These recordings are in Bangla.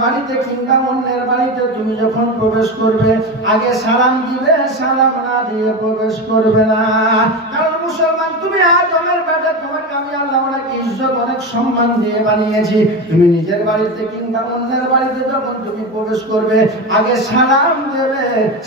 বাড়িতে কিংবা অন্যের বাড়িতে তুমি যখন প্রবেশ করবে আগে সালাম দিবে, সালাম না দিয়ে প্রবেশ করবে না। কারণ মুসলমান তুমি আদমের বেটা, তোমাকে আমি আল্লাহ অনেক ইজ্জত অনেক সম্মান দিয়ে বানিয়েছি। তুমি নিজের বাড়িতে কিংবা অন্যের বাড়িতে যখন তুমি প্রবেশ করবে আগে সালাম দেবে,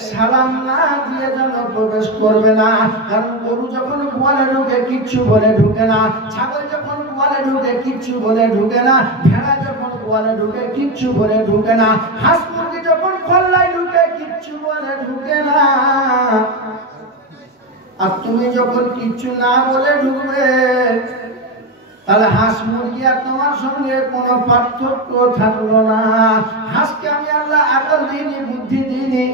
সালাম না দিয়ে যেন প্রবেশ করবে না। কারণ গরু যখন গোয়ালে ঢুকে কিচ্ছু বলে ঢুকে না, ছাগল যখন গোয়ালে ঢুকে কিচ্ছু বলে ঢুকে না, ভেড়া যখন গোয়ালে ঢুকে কিচ্ছু বলে ঢুকে না, হাঁস মুরগি যখন খোল্লায় ঢুকে কিচ্ছু বলে ঢুকে না। আর তুমি যখন কিচ্ছু না বলে ঢুকবে তাহলে হাঁস মুরগি আর তোমার সঙ্গে কোনো পার্থক্য থাকলো না। হাঁসকে আমি আল্লাহ আকল দিইনি, বুদ্ধি দিইনি,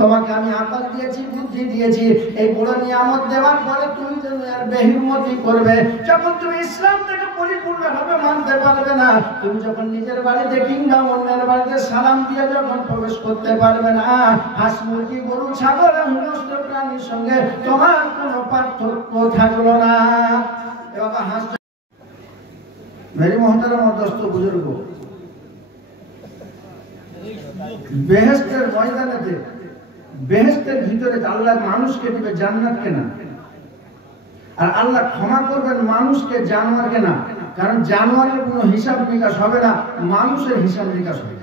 তোমাকে আমি আকল দিয়েছি, বুদ্ধি দিয়েছি। এই বড় নিয়ামত দেওয়ার পরে তুমি যেন আর বেহিরমতি করবে। যখন তুমি ইসলাম থেকে পরিপূর্ণভাবে মানতে পারবে না, তুমি যখন নিজের বাড়িতে কিংবা অন্যের বাড়িতে সালাম দিয়ে যখন প্রবেশ করতে পারবে না, হাঁস মুরগি গরু ছাগল হিংস্র প্রাণীর সঙ্গে তোমার কোনো পার্থক্য থাকলো না। এবার হাঁস মেরি মোহতারাম দোস্ত বুজুর্গ, বেহেশতের ময়দানেতে বেহেশতের ভিতরে আল্লাহ মানুষকে দিবে, জান্নাতকে না। আর আল্লাহ ক্ষমা করবেন মানুষকে, জানোয়ারকে না। কারণ জানোয়ারের কোনো হিসাব নিকাশ হবে না, মানুষের হিসাব নিকাশ হবে।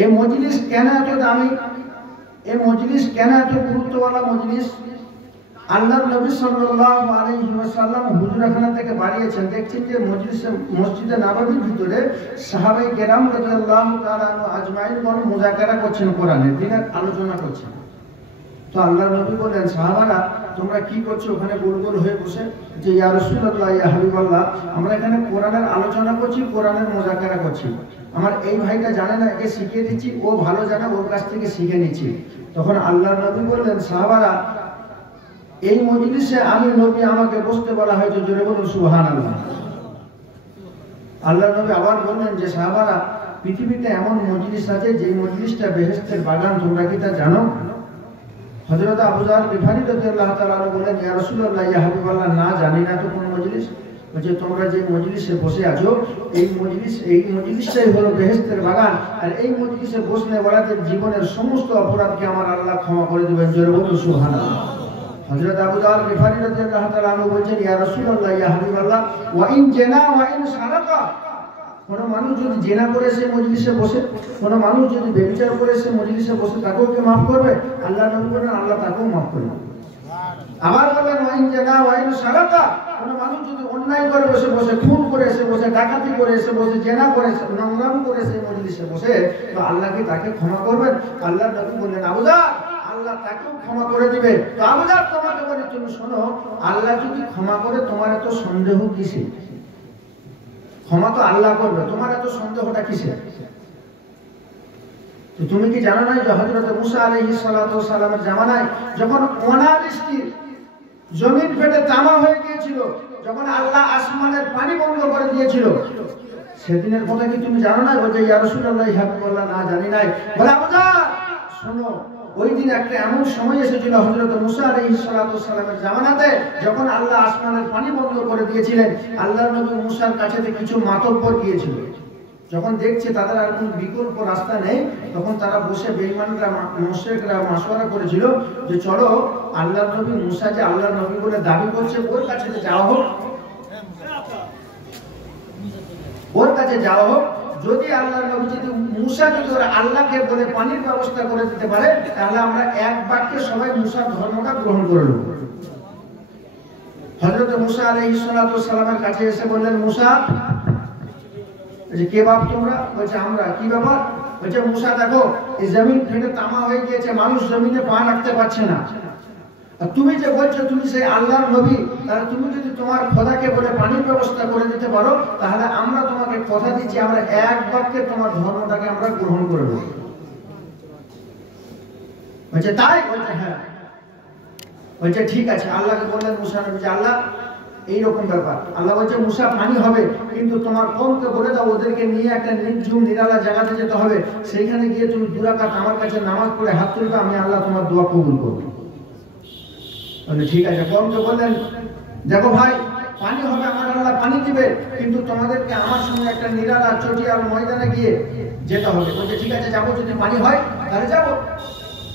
এই মজলিস কেন এত দামি, এই মজলিস কেন এত গুরুত্বওয়ালা মজলিস? আল্লাহর নবী সাল্লাল্লাহু আলাইহি ওয়াসাল্লাম হুজরাখানা থেকে বাড়িয়েছেন। দেখছেন যে মসজিদে নববীর ভিতরে সাহাবায়ে কেরাম রাদিয়াল্লাহু তাআলা আজমাইন মুযাকারা করছেন, কোরআনের দিনের আলোচনা করছেন। তো আল্লাহর নবী বলেন, সাহাবারা তোমরা কি করছো ওখানে গোল গোল হয়ে বসে? যে ইয়া রাসূলুল্লাহ, ইয়া হাবিবাল্লাহ, আমরা এখানে কোরআনের আলোচনা করছি, কোরআনের মুযাকারা করছি। আমার এই ভাইটা জানে না, একে শিখিয়ে দিচ্ছি, ও ভালো জানে, ওর কাছ থেকে শিখে নিচ্ছি। তখন আল্লাহর নবী বললেন, সাহাবারা এই মজলিসে আমি নবী, আমাকে বসতে বলা হয়েছে, জোরে বলুন সুবহানাল্লাহ। আল্লাহর নবী আবার বললেন যে সাহাবারা পৃথিবীতে এমন মজলিস আছে যে মজলিসটা বেহেশতের বাগান, তোমরা কি তা জানো? হযরত আবু যার গিফারী রাদিয়াল্লাহু তাআলা বলেন, ইয়া রাসূলুল্লাহ, ইয়া হাবিবাল্লাহ, না জানি না তো কোন মজলিস। বলছে তোমরা যে মজলিসে বসে আছো এই মজলিসটাই হলো বেহেশতের বাগান। আর এই মজলিসে বসলে ওনাদের জীবনের সমস্ত অপরাধকে আমার আল্লাহ ক্ষমা করে দেবেন, জোরে বলুন সুবহানাল্লাহ। হযরত আবু যার গিফারী রাদিয়াল্লাহু তাআলা বলেন, ইয়া রাসূলুল্লাহ, ইয়া হাবিবাল্লাহ, ওয়া ইন জানা ওয়া ইন সারাকা, কোন মানুষ যদি জেনা করে সে মজলিসে বসে, কোন মানুষ যদি ব্যভিচার করে সে মজলিসে বসে, তাকেও কি মাফ করবে? আল্লাহ নবী বলেন, আল্লাহ তাকেও মাফ করবে। আবার বলেন, ওয়া ইন জানা ওয়া ইন সারাকা, কোন মানুষ যদি অন্যায় করে বসে বসে, খুন করে এসে বসে, ডাকাতি করে এসে বসে, জেনা করে এসে, নোংরামি করে এসে মজলিসে বসে, তো আল্লাহ কি তাকে ক্ষমা করবেন? আল্লাহ নবী বললেন, আবু যার, আল্লাহ তাকেও ক্ষমা করে দিবে। তো আবু যার তোমাকে বলে, তুমি শোনো, আল্লাহ যদি ক্ষমা করে তোমার এত সন্দেহ কিসে? ক্ষমা তো আল্লাহ করবে, তোমার এত সন্দেহটা কিসে? তো তুমি কি জানো না যে হযরত মুসা আলাইহিস সালাতু ওয়াস সালামের জামানায় যখন অনাবৃষ্টি, জমিন ফেটে তামা হয়ে গিয়েছিল, যখন আল্লাহ আসমানের পানি বন্ধ করে দিয়েছিল, সেদিনের কথা কি তুমি জানো না? বলছে, ইয়া রাসূলুল্লাহ, ইয়া হাবিবাল্লাহ, না জানি নাই। বলে, আবু যার শোনো, ওই দিন একটা এমন সময় এসেছিল হযরত মুসা আলাইহিস সালাতু ওয়াস সালামের জামানাতে, যখন আল্লাহ আসমানের পানি বন্ধ করে দিয়েছিলেন, আল্লাহর নবী মুসার কাছে কিছু মাতব্বর গিয়েছিল। যখন দেখছে তাদের আর কোনো বিকল্প রাস্তা নেই, তখন তারা বসে বেঈমানরা, মুশরিকরা মাশওয়ারা করেছিল যে চলো আল্লাহর নবী মুসা যে আল্লাহর নবী বলে দাবি করছে, ওর কাছে যাওয়া হোক, ওর কাছে যাওয়া হোক। যদি আল্লাহর নবী, যদি মুসা যদি ওরা আল্লাহকে বলে পানির ব্যবস্থা করে দিতে পারে, তাহলে আমরা এক বাক্যে সবাই মুসার ধর্মটা গ্রহণ করে নেব। হযরত মুসা আলাইহিস সালাতু ওয়াস সালামের কাছে এসে বললেন, মুসা, যে কে বাপ তোমরা? বলছে, আমরা। কি ব্যাপার? বলছে, মুসা দেখো, এই জমিন ফেটে তামা হয়ে গিয়েছে, মানুষ জমিনে পা রাখতে পারছে না। আর তুমি যে বলছো তুমি সেই আল্লাহর নবী, তাহলে তুমি যদি তোমার খোদাকে বলে পানির ব্যবস্থা করে দিতে পারো, তাহলে আমরা তোমাকে কথা দিচ্ছি, আমরা এক বাক্যে তোমার ধর্মটাকে আমরা গ্রহণ করে নেব। বলছে, তাই? বলছে, হ্যাঁ। বলছে, ঠিক আছে। আল্লাহকে বললেন মুসা নবী, আল্লাহ এইরকম ব্যাপার। আল্লাহ বলছে, মুসা পানি হবে, কিন্তু তোমার কওমকে বলে দাও ওদেরকে নিয়ে একটা নির্জুম নিরালা জায়গাতে যেতে হবে, সেইখানে গিয়ে তুমি 2 রাকাত আমার কাছে নামাজ পড়ে হাত তুলবে, আমি আল্লাহ তোমার দোয়া কবুল করব। বলে, ঠিক আছে। কওমকে বললেন দেখো ভাই পানি হবে, আমার আল্লাহ পানি দিবে, কিন্তু তোমাদেরকে আমার সঙ্গে একটা নিরালা চটিয়াল ময়দানে গিয়ে যেতে হবে। বলছে ঠিক আছে যাবো, যদি পানি হয় তাহলে যাবো।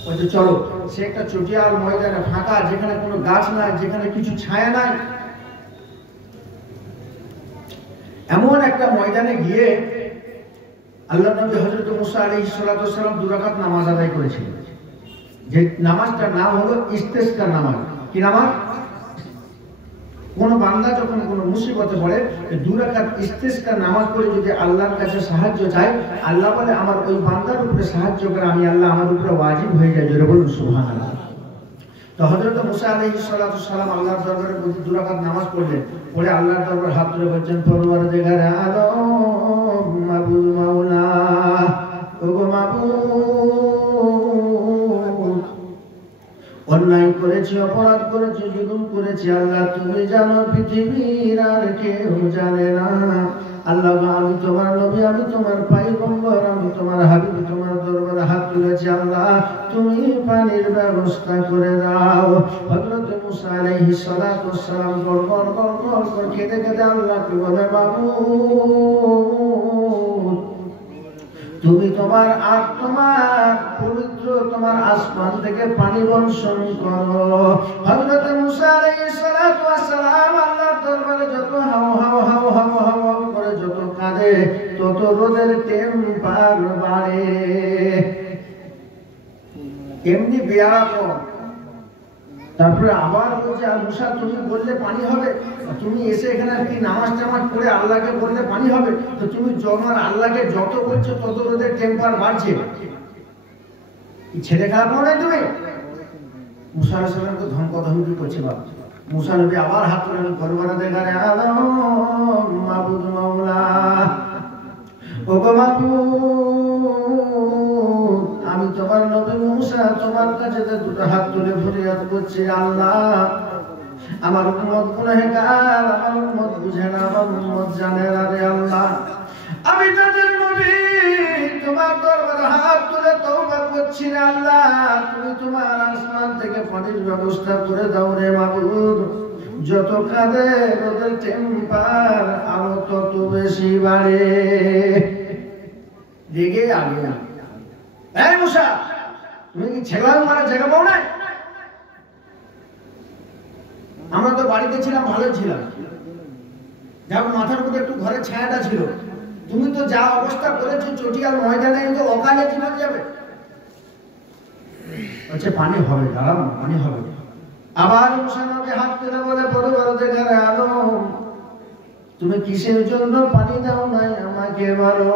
বলছে চলো। সে একটা চটিয়াল ময়দানে ফাঁকা, যেখানে কোনো গাছ নাই, যেখানে কিছু ছায়া নাই, এমন একটা ময়দানে গিয়ে আল্লাহ নবী হযরত মুসা আলাইহিস সালাতু ওয়াস সালাম 2 রাকাত নামাজ আদায় করেছিলেন। যে নামাজটার নাম হলো ইস্তেসকা নামাজ। কি নামাজ? কোন বান্দা যখন কোন মুসিবতে পড়ে 2 রাকাত ইস্তেসকা নামাজ পড়ে যদি আল্লাহর কাছে সাহায্য চায়, আল্লাহ বলে আমার ওই বান্দার উপরে সাহায্য করে আমি আল্লাহ আমার উপরে ওয়াজিব হয়ে যায়। জোরে বলুন সুবহানাল্লাহ। তো হযরত মুসা আলাইহিস সালাতু ওয়াস সালাম আল্লাহর দরবারে 2 রাকাত নামাজ পড়লেন। পড়ে আল্লাহর দরবারে হাত তুলে বলছেন, পরওয়ারদিগার আলম মাবুদ মাওলা, ওগো মাবুদ, অন্যায় করেছি, অপরাধ করেছি, জুলুম করেছি আল্লাহ, তুমি জানো, পৃথিবীর আর কেউ জানে না। আল্লাহ আমি তোমার নবী, আমি তোমার পয়গম্বর, আমি তোমার হাবিব, তোমার দরবারে হাত তুলেছি আল্লাহ, তুমি পানির ব্যবস্থা করে দাও। হযরত মুসা আলাইহিস সালাতু ওয়াস সালাম গড়গড় গড়গড় করে কেঁদে কেঁদে আল্লাহকে বলে, মাবুদ তুমি তোমার আর তোমার পবিত্র তোমার আসমান থেকে পানি বর্ষণ করো। হযরত মুসা আলাইহিস সালাতু ওয়াস সালাম আল্লাহর দরবারে যত হাও হাও হাও হাও হাও করে যত কাঁদে, তত রোদের টেম্পার বাড়ে। এমনি বেয়ারা। তারপরে আবার বলছে, আর মুসা তুমি বললে পানি হবে, তুমি এসে এখানে আর কি নামাজ টামাজ পড়ে আল্লাহকে বললে পানি হবে, তো তুমি তোমার আল্লাহকে যত বলছো তত রোদের টেম্পার বাড়ছে। ছেলে খারাপ মনে হয় তুমি? মুসা আলাইহিস সালামকে ধমকাধমকি করছে বাবা। মুসা নবী আবার হাত তুলে পরওয়ারদিগারে আলম মাবুদ মাওলা, ওগো মাবুদ, আমি তোমার নবী মুসা তোমার কাছে 2 হাত তুলে ফরিয়াদ করছি আল্লাহ, আমার উম্মত গুনাহগার, আমার উম্মত বুঝে না, আমার উম্মত জানে না রে আল্লাহ, আমি তাদের নবী তোমার দরবারে হাত তুলে তওবা করছি রে আল্লাহ, তুমি তোমার আসমান থেকে পানির ব্যবস্থা করে দাও রে মাবুদ। যত কাঁদে ওদের টেম্পার আরো তত বেশি বাড়ে। রেগে আগে এই মুসা, তুমি কি ছেগলাম মারা জায়গা পাও না? আমরা তো বাড়িতে ছিলাম, ভালো ছিলাম, যাক মাথার উপরে একটু ঘরের ছায়াটা ছিল, তুমি তো যা অবস্থা করেছো চটিয়াল ময়দানে, তো অকালে জীবন যাবে। বলছে পানি হবে, দাঁড়াও পানি হবে। আবার মুসা নবী হাত তুলে বলে, পরওয়ারদিগার আলম তুমি কিসের জন্য পানি দাও নাই আমাকে বলো,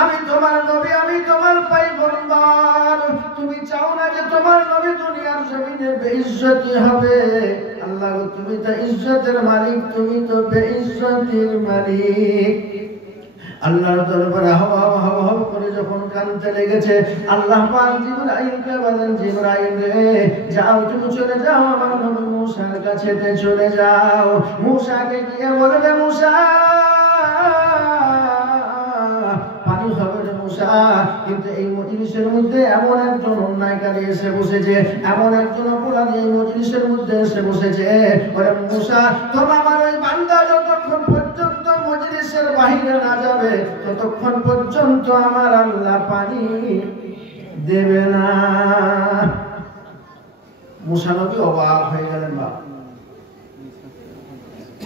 আমি তোমার নবী, আমি তোমার পয়গম্বর, তুমি চাও না যে তোমার নবী দুনিয়ার জমিনে বেইজ্জতি হবে। আল্লাহ তুমি তো ইজ্জতের মালিক, তুমি তো বেইজ্জতির মালিক। আল্লাহর দরবারে হাওয়া হাওয়া হাওয়া করে যখন কাঁদতে লেগেছে, আল্লাহ পাক জিবরাইলকে বলেন, জিবরাইল রে যাও, তুমি চলে যাও আমার নবী মুসার কাছে চলে যাও। মুসাকে গিয়ে বলবে, মুসা পানি হবে রে মুসা, কিন্তু এই মজলিসের মধ্যে এমন একজন অন্যায়কারী এসে বসেছে, এমন একজন অপরাধী এই মজলিসের মধ্যে এসে বসেছে। ওরে মুসা, তোমার আমার ওই বান্দা যতক্ষণ পর্যন্ত মজলিসের বাহিরে না যাবে ততক্ষণ পর্যন্ত আমার আল্লাহ পানি দেবে না। মুসা নবী অবাক হয়ে গেলেন। বাবা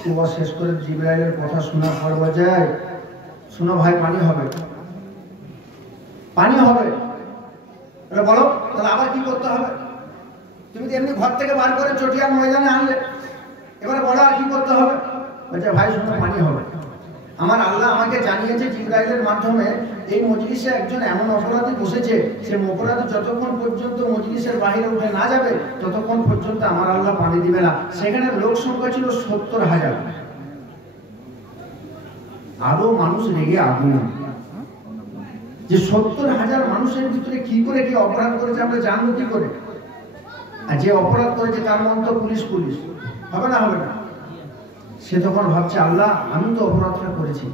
তোবা শেষ করে জিবরাইলের কথা শোনা পড়বা যায়, শোনো ভাই পানি হবে, পানি হবে। বলো তাহলে আবার কি করতে হবে? তুমি তো এমনি ঘর থেকে বার করে চটিয়াল ময়দানে আনলে, এবারে বলো আর কি করতে হবে? বলছে ভাই শোনো পানি হবে। আমার আল্লাহ আমাকে জানিয়েছে জিবরাইলের মাধ্যমে এই মজলিসে একজন এমন অপরাধী বসেছে, সে অপরাধী যতক্ষণ পর্যন্ত মজলিসের বাইরে উঠে না যাবে ততক্ষণ পর্যন্ত আমার আল্লাহ পানি দিবে না। সেখানে লোক সংখ্যা ছিল 70,000। আরো মানুষ রেগে আগুন যে 70,000 মানুষের ভিতরে কি করে কি অপরাধ করেছে আমরা জানবো কি করে? আর যে অপরাধ করেছে তার মন তো পুলিশ পুলিশ হবে না, হবে না। সে তখন ভাবছে আল্লাহ আমি তো অপরাধটা করেছি।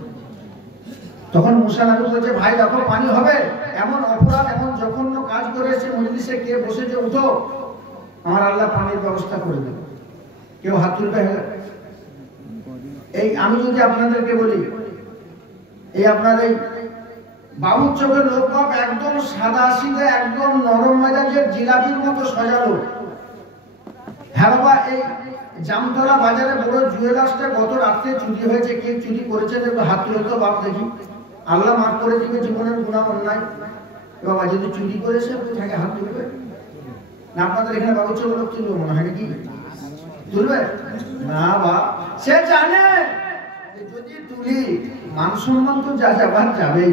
তখন মুসা নবী বলছে ভাই দেখো পানি হবে, এমন অপরাধ এমন জঘন্য কাজ করে এসে মজলিসে কে বসেছে, উঠো, আমার আল্লাহ পানির ব্যবস্থা করে দেবে। কেউ হাত তুলবে? এই আমি যদি আপনাদেরকে বলি, এই আপনার এই বাবুর চোখের লোক বাপ একদম সাদা সিধে একদম নরম মেজাজের জিলাপির মতো সাজালো। হ্যাঁ বাবা, এই জামতলা বাজারে বড় জুয়েলার্সটা গত রাত্রে চুরি হয়েছে, কে চুরি করেছে দেখো হাত তুলে তো বাপ দেখি। আল্লাহ মাফ করে দিবে জীবনের গুনাহ অন্যায়। বাবা যদি চুরি করেছে থাকে হাত তুলবে না? আপনাদের এখানে বাবুর চোখের লোক তুলবে মনে হয় নাকি? তুলবে না বা সে জানে যদি তুলি মান সম্মান তো যা যাবার যাবেই,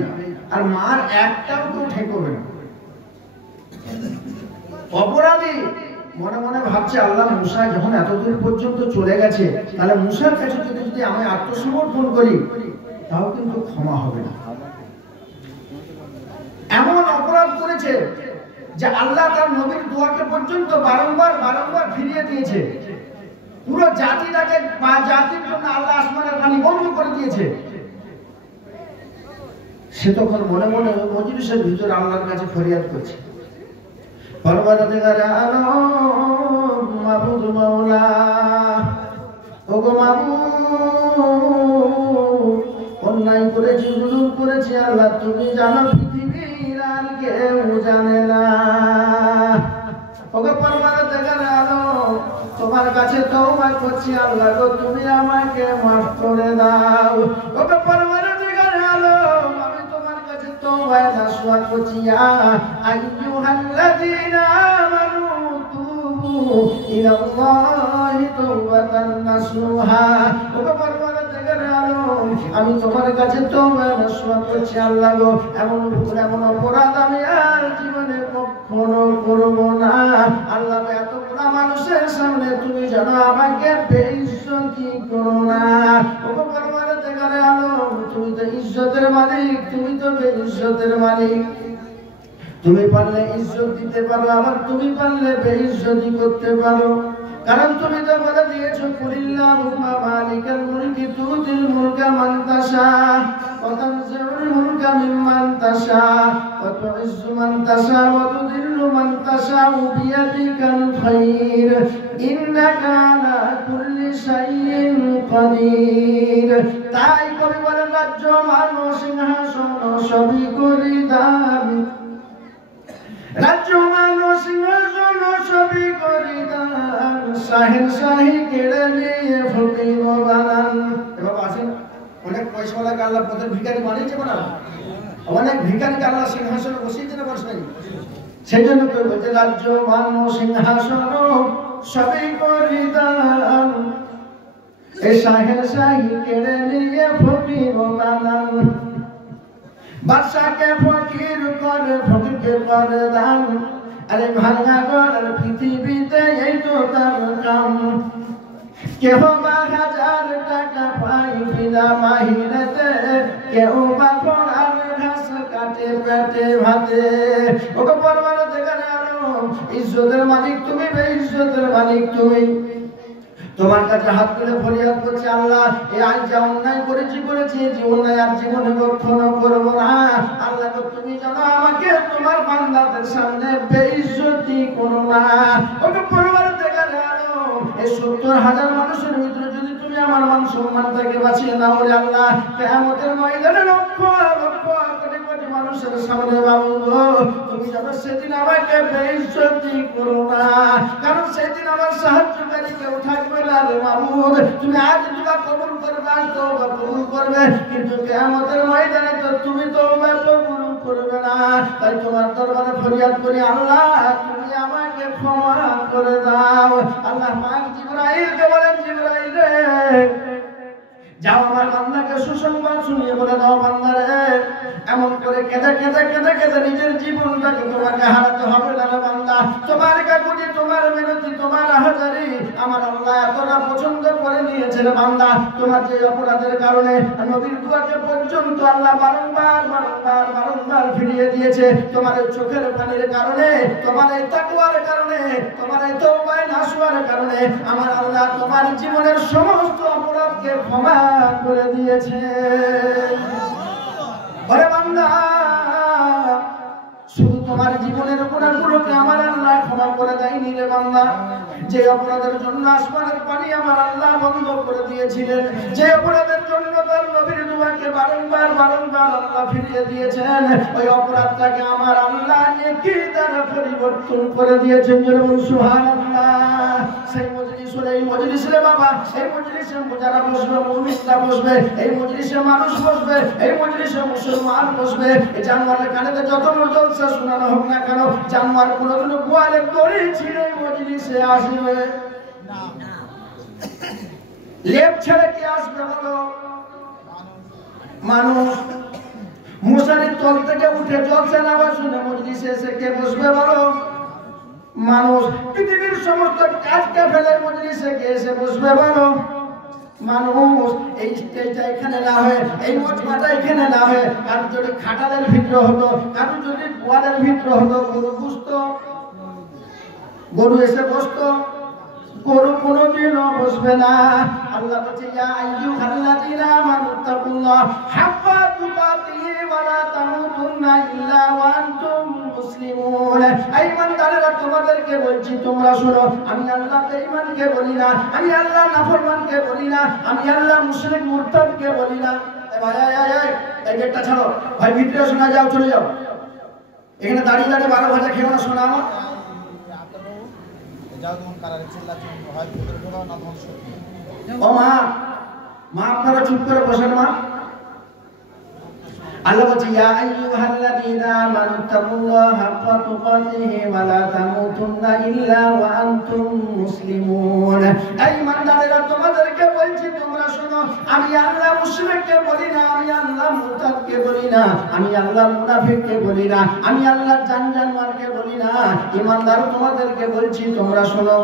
আর মার একটাও তো ঠেকবে না। অপরাধী মনে মনে ভাবছে আল্লাহ মুসা যখন এতদূর পর্যন্ত চলে গেছে, তাহলে মুসার কাছে যদি আমি আত্মসমর্পণ করি তাও কিন্তু ক্ষমা হবে না। এমন অপরাধ করেছে যে আল্লাহ তার নবীর দোয়াকে পর্যন্ত বারংবার বারংবার ফিরিয়ে দিয়েছে। পুরো জাতিটাকে বা জাতির জন্য আল্লাহ আসমানের পানি বন্ধ করে দিয়েছে। সে তখন মনে মনে মজলিসের ভিতরে আল্লাহর কাছে ফরিয়াদ করছে, পরবর্তীকালে আলম মাবুদ মাওলা, ওগো মাবুদ, অন্যায় করেছি, জুলুম করেছি আল্লাহ তুমি জানো, পৃথিবীর আর কেউ জানে না। ওগো পরবর্তীকালে আলম তোমার কাছে তওবা করছি আল্লাহ গো, তুমি আমাকে মাফ করে দাও। ওগো পরবর্তীকালে আলম আমি তোমার কাছে তওবা নাসুহা করছি, ইয়া আইয়ুহাল্লাযীনা আমানু তুবু ইলাল্লাহি তাওবাতান নাসুহা। ওগো পরবর্তীকালে আলম আমি তোমার কাছে তওবা নাসুহা করছি আল্লাহ গো, এমন ভুল এমন অপরাধ আমি আর জীবনে কখনো করব না। আল্লাহ এত বড় মানুষের সামনে তুমি জানো আমাকে বেইজ্জতি করো না। ওগো পরবর্তীকালে আলম তুমি তো ইজ্জতের মালিক, তুমি তো বেইজ্জতের মালিক। তুমি পারলে ইজ্জত দিতে পারো, আবার তুমি পারলে বেইজ্জতি করতে পারো। কারণ তুমি তো বলে দিয়েছো কুলিল্লাহুম্মা মালিকাল মুলকি তুতিল মুলকা মান তাশা ওয়া তানজিউল মুলকা মিম্মান তাশা ওয়া তুইজ্জু মান তাশা ওয়া তুযিল্লু মান তাশা বিয়াদিকাল খায়র ইন্নাকা আলা কুল্লি শাইইন কাদির। তাই কবি বলেন রাজ্য মান সিংহাসন সবই করি দান, রাজ্য মান সিংহাসন সবই করি দান, শাহের শাহী কেড়ে নিয়ে ফকির বানান। এবার আছেন অনেক পয়সাওয়ালাকে আল্লাহ পথের ভিখারি বানিয়েছে না, অনেক ভিখারিকে আল্লাহ সিংহাসনে বসিয়েছে না বসে। সেই জন্য কেউ বলছে রাজ্য মান সিংহাসন সবই করি দান, এই শাহের শাহী কেড়ে নিয়ে ফকির বানান। বাদশাকে ফকির করে ফকিরকে করে দান, আরে ভাঙা গড়ার পৃথিবীতে এই তো তার কাম। কেউ বা 1000 টাকা পাই বিনা মাহিনাতে, কেউ বা ঘোড়ার ঘাস কাটে পেটে ভাতে। ওকে পরবর্তীকালে আলম ইজ্জতের মালিক তুমি, বেইজ্জতের মালিক তুমি। তোমার কাছে হাত তুলে ফরিয়াদ করছি আল্লাহ এই আজ যা অন্যায় করেছি যে অন্যায় আর জীবনে কখনো করব না। আল্লাহ তুমি জানো আমাকে তোমার বান্দাদের সামনে বেইজ্জতি করো না। ওকে পরবর্তীকালে আলম এই 70,000 মানুষের ভিতরে যদি তুমি আমার মান সম্মানটাকে বাঁচিয়ে নাও রে আল্লাহ, কিয়ামতের ময়দানে লক্ষ লক্ষ কোটি কোটি মানুষের সামনে বাবুল তুমি জানো সেদিন আমাকে বেইজ্জতি করো না। কারণ সেদিন আমার সাহায্যকারী কেউ থাকবে না রে মাবুদ। তুমি আজ দুয়া কবুল করবে, আজ তওবা কবুল করবে, কিন্তু কিয়ামতের ময়দানে তো তুমি তওবা কবুল করবে না। তাই তোমার দরবারে ফরিয়াদ করি আল্লাহ তুমি আমাকে ক্ষমা করে দাও। আল্লাহ পাক জিবরাইলকে বলেন, জিবরাইল রে যাও আমার বান্দাকে সুসংবাদ শুনিয়ে বলে দাও বান্দারে এমন করে কেঁদে কেঁদে কেঁদে কেঁদে নিজের জীবনটাকে তোমাকে হারাতে হবে না রে বান্দা। তোমার কাকুতি, তোমার মিনতি, তোমার হাজারি আমার আল্লাহ এতটা পছন্দ করে নিয়েছে রে বান্দা। তোমার যে অপরাধের কারণে নবীর দুয়াকে পর্যন্ত আল্লাহ বারংবার বারংবার বারংবার ফিরিয়ে দিয়েছে, তোমার এই চোখের পানির কারণে, তোমার এই তাকওয়ার কারণে, তোমার এই তওবায়ে নাসুহার কারণে আমার আল্লাহ তোমার জীবনের সমস্ত অপরাধকে ক্ষমা করে দিয়েছে। ওরে বান্দা শুধু তোমার জীবনের গুনাহগুলোকে আমার আল্লাহ ক্ষমা করে দেয়নি রে বান্দা। যে অপরাধের জন্য আসমানের পানি আমার আল্লাহ বন্ধ করে দিয়েছিলেন, যে অপরাধের জন্য তার নবীর দুয়াকে বারংবার আল্লাহ ফিরিয়ে দিয়েছেন, ওই অপরাধটাকে আমার আল্লাহ নেকি দ্বারা পরিবর্তন করে দিয়েছেন। যেমন সুবহানাল্লাহ। সেই মজলিস হলো এই মজলিস রে বাবা, এই মজলিসে যারা বসবে মুমিনরা বসবে, এই মজলিসে মানুষ বসবে, এই মজলিসে মুসলমান বসবে। এই জানোয়ারের কানেতে যত জলসা শোনানো হোক না কেন, জানোয়ার কোনোদিনও গোয়ালের দড়ি ছিঁড়ে মজলিসে আসবে না। লেপ ছেড়ে কি আসবে বলো? মানুষ। মশারির তল থেকে উঠে জলসা নামাজ শুনে মজলিসে এসে কে বসবে বলো? মানুষ। পৃথিবীর সমস্ত কাজকে ফেলে মজলিসে কে এসে বসবে বলো? মানুষ। এই স্টেজটা এখানে না হয়ে, এই মজমাটা এখানে না হয়ে, কারণ যদি খাটালের ভিতরে হতো, কারণ যদি গোয়ালের ভিতরে হতো, গরু বুঝতো, গরু এসে বসতো, গরু কোনোদিনও বসবে না। আল্লাহ বলছে ইয়া আইয়ুহাল্লাযীনা আমানুত্তাকুল্লাহ হাক্কা তুকাতিহি ওয়া লা তামুতুন্না ইল্লা ওয়া আনতুম মুসলিমুন। এই ইমানদারেরা তোমাদেরকে বলছি তোমরা শোনো, আমি আল্লাহ বেঈমানকে বলি না, আমি আল্লাহ নাফরমানকে বলি না, আমি আল্লাহ মুশরিক মুরতাদকে বলি না। ভাই এই গেটটা ছাড়ো ভাই, ভিতরে শোনা যাও, চলে যাও। এখানে দাঁড়িয়ে 12 ভাজা খেও না, শোনা আমার। ও মা আপনারা চুপ করে বসেন মা। আল্লাহ বলছে ইয়া আইয়ুহাল্লাযীনা আমানুত্তাকুল্লাহা হাক্কা তুকাতিহি ওয়া লা তামুতুন্না ইল্লা ওয়া আনতুম মুসলিমুন। এই ইমানদারেরা তোমাদেরকে বলছি তোমরা শোনো, আমি আল্লাহ মুশরিককে বলি না, আমি আল্লাহ মুরতাদকে বলি না, আমি আল্লাহ মুনাফিককে বলি না, আমি আল্লাহ জানোয়ারকে বলি না। ইমানদার তোমাদেরকে বলছি তোমরা শোনো,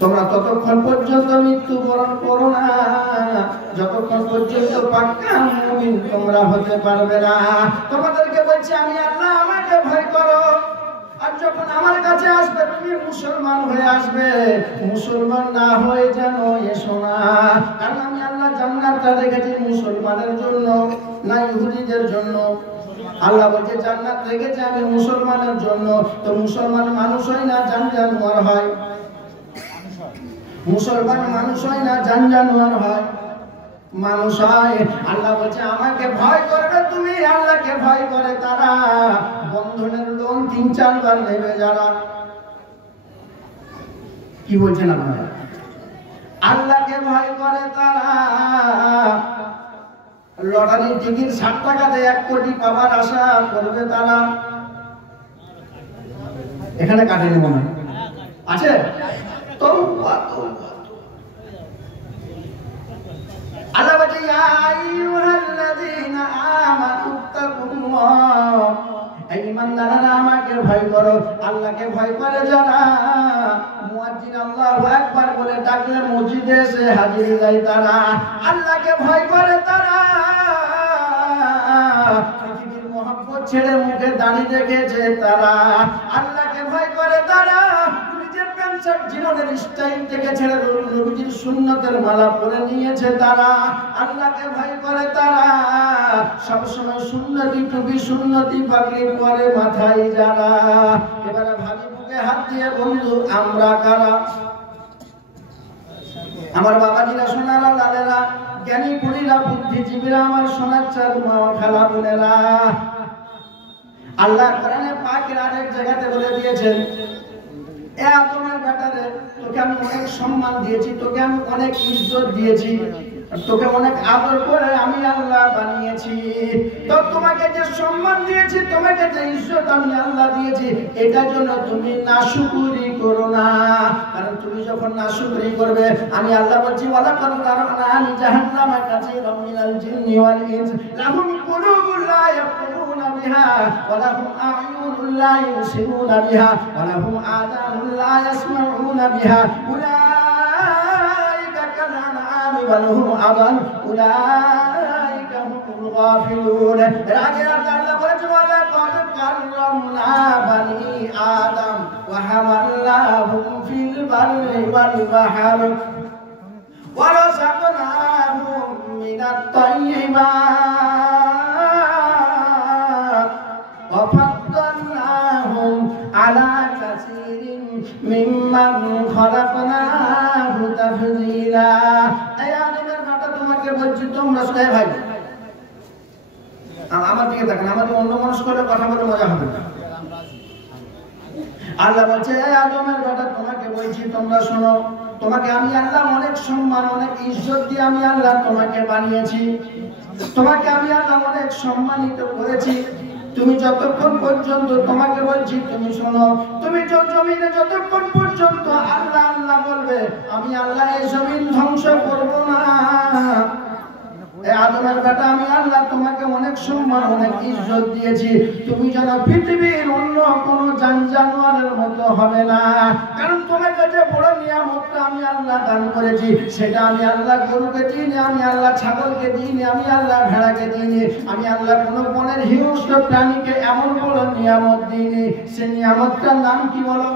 তোমরা ততক্ষণ পর্যন্ত মৃত্যুবরণ করো না যতক্ষণ পর্যন্ত পাক্কা মুমিন তোমরা হতে পারবে না। তোমাদেরকে বলছি আমি আল্লাহ, আমাকে ভয় করো। আর যখন আমার কাছে আসবে তুমি মুসলমান হয়ে আসবে, মুসলমান না হয়ে যেন এসো না। কারণ আমি আল্লাহ জান্নাতটা রেখেছি মুসলমানের জন্য, না ইহুদিদের জন্য। আল্লাহ বলছে জান্নাত রেখেছি আমি মুসলমানের জন্য। তো মুসলমান মানুষ হয় না জানোয়ার হয়? মুসলমান মানুষ হয় না জানোয়ার হয়? মানুষ হয়। আল্লাহ বলছে আমাকে ভয় করবে তুমি, আল্লাহকে ভয় করে তারা বন্ধনের লোন 3-4 বার নেবে যারা। কি বলছেন আপনারা? আল্লাহকে ভয় করে তারা লটারির টিকিট 60 টাকাতে 1 কোটি পাওয়ার আশা করবে তারা। এখানে কাটেনি মনে আছে? আল্লাহ বলে ইয়া আইয়ুহাল্লাযীনা আমানুত্তাকুল্লাহ, এই ইমানদাররা আমাকে ভয় করো। আল্লাহকে ভয় করে যারা মুয়াজ্জিন আল্লাহু আকবার বলে ডাকলে মসজিদে এসে হাজির যায় তারা। আল্লাহকে ভয় করে তারা পৃথিবীর মহব্বত ছেড়ে মুখে দাড়ি রেখেছে তারা। আল্লাহকে ভয় করে তারা জীবনের স্টাইল থেকে ছেড়ে নবীজির সুন্নতের মালা পরে নিয়েছে তারা। আল্লাহকে ভয় করে তারা সবসময় সুন্নতি টুপি সুন্নতি পাগড়ি পরে মাথায় যারা। এবারে ভাবি বুকে হাত দিয়ে বন্ধু আমরা কারা? আমার বাবাজিরা, সোনারা, লালেরা, জ্ঞানী পুরীরা, বুদ্ধিজীবীরা, আমার সোনার চাঁদ মা খালা বোনেরা, আল্লাহ কোরআনে পাকের আরেক জায়গাতে বলে দিয়েছেন এ আদমের ব্যাটারে তোকে আমি অনেক সম্মান দিয়েছি, তোকে আমি অনেক ইজ্জত দিয়েছি, তোকে অনেক আদর করে আমি আল্লাহ বানিয়েছি। তো তোমাকে যে সম্মান দিয়েছি, তোমাকে যে ইজ্জত আমি আল্লাহ দিয়েছি, এটার জন্য তুমি নাশুকরি করো না। কারণ তুমি যখন নাশুকরি করবে, আমি আল্লাহ বলছি ওয়ালা কাদ যারানা লি জাহান্নামা কাসীরাম মিনাল জিন্নি ওয়াল ইনস লাহুম কুলুবুন লা ইয়াফকাহুনা বিহা ওয়া লাহুম আ'য়ুনুন লা ইউসিরুনা বিহা ওয়া লাহুম আযানুন লা ইয়াসমাউনা বিহা উলাইকা কাল আনআমি বাল হুম আযাল উলাইকা হুমুল গাফিলুন। রাগে আল্লাহ বলেছে ওয়ালা কাদ কাররামনা বানি আদম ওয়া হামালনাহুম ফিল বাররি ওয়াল বাহর ওয়া রাযাকনাহুম মিনাত তাইয়্যিবাত মিম্মান খালাকনাহু তাফযীলা। এই আদমের বেটা তোমাকে বলছি তোমরা শুনে ভাই আমার দিকে দেখেন, আমাদের অন্য মানুষ করে কথা বলে মজা হবে না। আল্লাহ বলছে এই আদমের বেটা তোমাকে বলছি তোমরা শোনো, তোমাকে আমি আল্লাহ অনেক সম্মান অনেক ইজ্জত দিয়ে আমি আল্লাহ তোমাকে বানিয়েছি, তোমাকে আমি আল্লাহ অনেক সম্মানিত করেছি। তুমি যতক্ষণ পর্যন্ত তোমাকে বলছি তুমি শোনো, তুমি জমিনে যতক্ষণ পর্যন্ত আল্লাহ আল্লাহ বলবে আমি আল্লাহ এই জমিন ধ্বংস করব না। এই আদমের বেটা আমি আল্লাহ তোমাকে অনেক সম্মান অনেক ইজ্জত দিয়েছি, তুমি যেন পৃথিবীর অন্য কোনো জানোয়ারের মতো হবে না। কারণ তোমাকে যে বড় নিয়ামতটা আমি আল্লাহ দান করেছি সেটা আমি আল্লাহ গরুকে দিইনি, আমি আল্লাহ ছাগলকে দিইনি, আমি আল্লাহ ভেড়াকে দিইনি, আমি আল্লাহ কোনো বনের হিংস্র প্রাণীকে এমন বড় নিয়ামত দিইনি। সে নিয়ামতটার নাম কি বলো?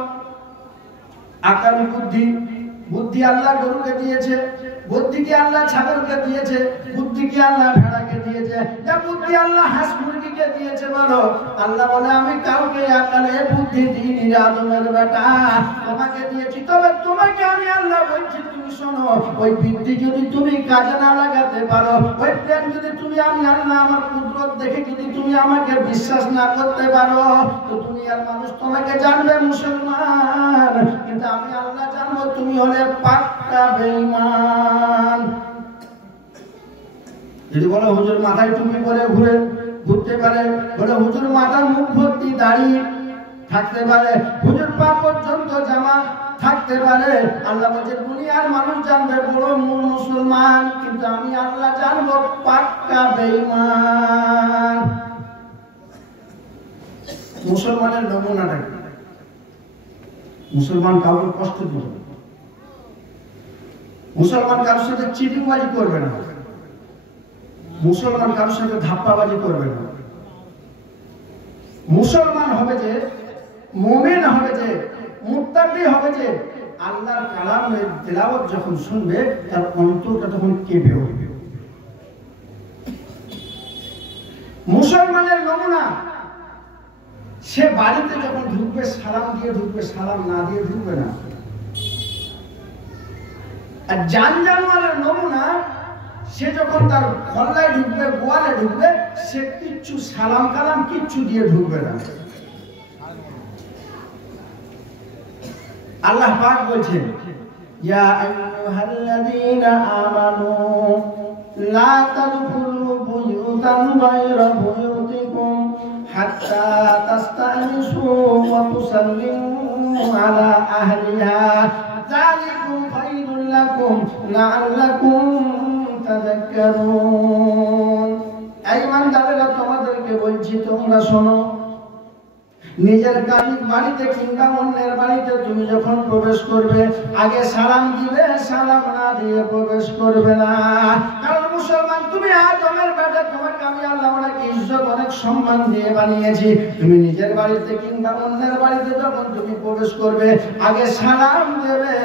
আকাল বুদ্ধি। বুদ্ধি আল্লাহ গরুকে দিয়েছে, বুদ্ধি কি আল্লাহ ছাগলকে দিয়েছে, বুদ্ধি কি আল্লাহ ভেড়াকে দিয়েছে, না বুদ্ধি আল্লাহ হাঁস মুরগিকে দিয়েছে বলো? আল্লাহ বলে আমি কাউকে আকালে বুদ্ধি দিইনি রে আদমের বেটা, তোমাকে দিয়েছি। তবে তোমাকে আমি আল্লাহ বলছি তুমি শোনো, ওই বুদ্ধি যদি তুমি কাজে না লাগাতে পারো, ওই প্রেম যদি তুমি আমি আল্লাহ আমার কুদরত দেখে যদি তুমি আমাকে বিশ্বাস না করতে পারো, তো দুনিয়ার মানুষ তোমাকে জানবে মুসলমান, কিন্তু আমি আল্লাহ জানবো তুমি হলে পাক্কা বেঈমান। যদি বলো হুজুর মাথায় টুপি পরে ঘুরতে পারে, বলে হুজুর মাথা মুখ ভর্তি দাড়ি থাকতে পারে, হুজুর পা পর্যন্ত জামা থাকতে পারে, আল্লাহ বলছে দুনিয়ার মানুষ জানবে বড় মুসলমান, কিন্তু আমি আল্লাহ জানবো পাক্কা বেঈমান। মুসলমানের নমুনাটা কি? মুসলমান কাউকে কষ্ট দিবে না, মুসলমান কারোর সাথে চিটিংবাজি করবে না, মুসলমান কারোর সাথে ধাপ্পাবাজি করবে না। মুসলমান হবে যে, মুমিন হবে যে, মুত্তাকি হবে যে, আল্লাহর কালামের তেলাওয়াত যখন শুনবে তার অন্তরটা তখন কেঁপে উঠবে। মুসলমানের নমুনা, সে বাড়িতে যখন ঢুকবে সালাম দিয়ে ঢুকবে, সালাম না দিয়ে ঢুকবে না। আর জানোয়ারের নমুনা, সে যখন তার খল্লায় ঢুকবে, গোয়ালে ঢুকবে, সে কিচ্ছু সালাম কালাম কিচ্ছু দিয়ে ঢুকবে না। আল্লাহ পাক বলছেন ইয়া আইয়ুহাল্লাযীনা আমানু লা তাদখুলু বুয়ুতান গায়রা বুয়ুতিকুম হাত্তা তাস্তানিসু ওয়া তুসাল্লিমু আলা আহলিহা যালিকুম খায়রুল লাকুম লাআল্লাকুম তাযাক্কারুন। এই ইমানদারেরা তোমাদেরকে বলছি তোমরা শোনো, নিজের বাড়িতে কিংবা অন্যের বাড়িতে তুমি যখন প্রবেশ করবে আগে সালাম দিবে, সালাম না দিয়ে প্রবেশ করবে না। কারণ মুসলমান তুমি আদমের বেটা, তোমাকে আমি আল্লাহ অনেক ইজ্জত অনেক সম্মান দিয়ে বানিয়েছি, তুমি নিজের বাড়িতে কিংবা অন্যের বাড়িতে যখন তুমি প্রবেশ করবে আগে সালাম দেবে,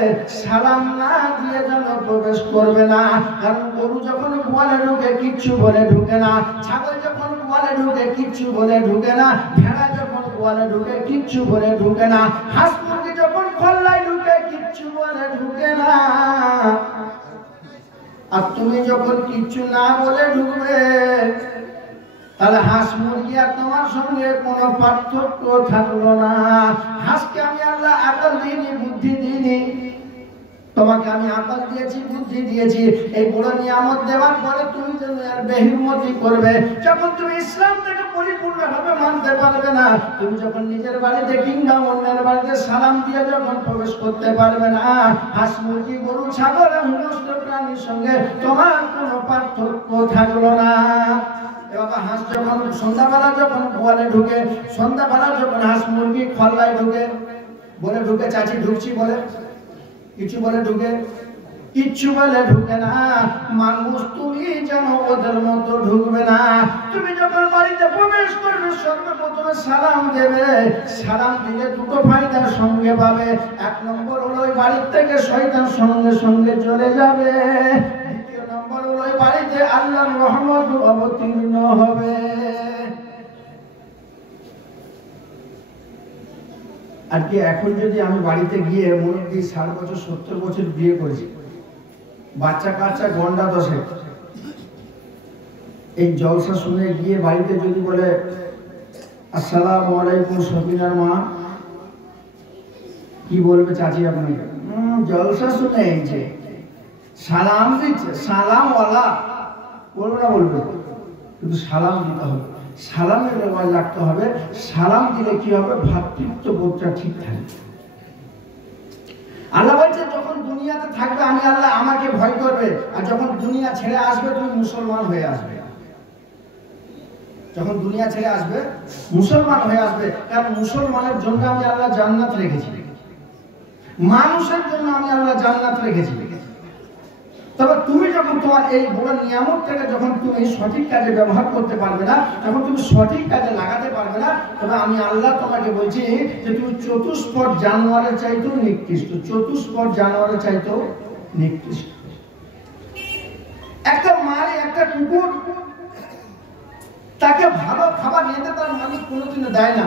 সালাম না দিয়ে যেন প্রবেশ করবে না। কারণ গরু যখন গোয়ালে ঢুকে কিচ্ছু বলে ঢুকে না, ছাগল যখন গোয়ালে ঢুকে কিচ্ছু বলে ঢুকে না, ভেড়া যখন গোয়ালে ঢুকে কিচ্ছু বলে ঢুকে না, হাঁস মুরগি যখন খল্লায় ঢুকে কিচ্ছু বলে ঢুকে না। আর তুমি যখন কিচ্ছু না বলে ঢুকবে, তাহলে হাঁস মুরগি আর তোমার সঙ্গে কোনো পার্থক্য থাকলো না। হাঁসকে আমি আল্লাহ আকল দিইনি, বুদ্ধি দিইনি, তোমাকে আমি আকল দিয়েছি, বুদ্ধি দিয়েছি। এই বড় নিয়ামত দেওয়ার পরে তুমি যেন আর বেহিরমতি করবে, যখন তুমি ইসলাম থেকে পরিপূর্ণভাবে মানতে পারবে না, তুমি যখন নিজের বাড়িতে কিংবা অন্যের বাড়িতে সালাম দিয়ে যখন প্রবেশ করতে পারবে না, হাঁস মুরগি গরু ছাগল হিংস্র প্রাণীর সঙ্গে তোমার কোনো পার্থক্য থাকলো না। বাবা হাঁস যখন সন্ধ্যাবেলা যখন গোয়ালে ঢুকে, সন্ধ্যাবেলা যখন হাঁস মুরগি খল্লায় ঢুকে, বলে ঢুকে চাচি ঢুকছি বলে, কিছু বলে ঢুকে, কিচ্ছু বলে ঢুকে না। মানুষ তুমি যেন ওদের মতো ঢুকবে না। তুমি যখন বাড়িতে প্রবেশ করবে সর্বপ্রথমে সালাম দেবে, সালাম দিলে দুটো ফায়দার সঙ্গে পাবে। এক নম্বর হলো ওই বাড়ির থেকে শয়তান সঙ্গে সঙ্গে চলে যাবে, দ্বিতীয় নম্বর হলো ওই বাড়িতে আল্লাহর রহমত অবতীর্ণ হবে। আজকে এখন যদি আমি বাড়িতে গিয়ে মনে করি 60 বছর 70 বছর বিয়ে করেছি, বাচ্চা কাচ্চা গন্ডা 10, এই জলসা শুনে গিয়ে বাড়িতে যদি বলে আসসালামু আলাইকুম সবিনার মা, কি বলবে চাচি আপনাকে? জলসা শুনে এই যে সালাম দিচ্ছে, সালামওয়ালা বলবে না? বলবে, কিন্তু সালাম দিতে হবে, সালামের রেওয়াজ রাখতে হবে। সালাম দিলে কি হবে? ভ্রাতৃত্ব বোধটা ঠিক থাকবে। আল্লাহ বলছে যখন দুনিয়াতে থাকবে আমি আল্লাহ আমাকে ভয় করবে, আর যখন দুনিয়া ছেড়ে আসবে তুমি মুসলমান হয়ে আসবে। যখন দুনিয়া ছেড়ে আসবে মুসলমান হয়ে আসবে, কারণ মুসলমানের জন্য আমি আল্লাহ জান্নাত রেখেছি, মানুষের জন্য আমি আল্লাহ জান্নাত রেখেছি। তবে তুমি যখন তোমার এই বড় নিয়ামতটাকে যখন তুমি সঠিক কাজে ব্যবহার করতে পারবে না, যখন তুমি সঠিক কাজে লাগাতে পারবে না, তবে আমি আল্লাহ তোমাকে বলছি যে তুমি চতুষ্পদ জানোয়ারের চাইতেও নিকৃষ্ট, চতুষ্পদ জানোয়ারের চাইতেও নিকৃষ্ট। একটা মারে একটা কুকুর, তাকে ভালো খাবার নিতে তার মালিক কোনোদিনও দেয় না।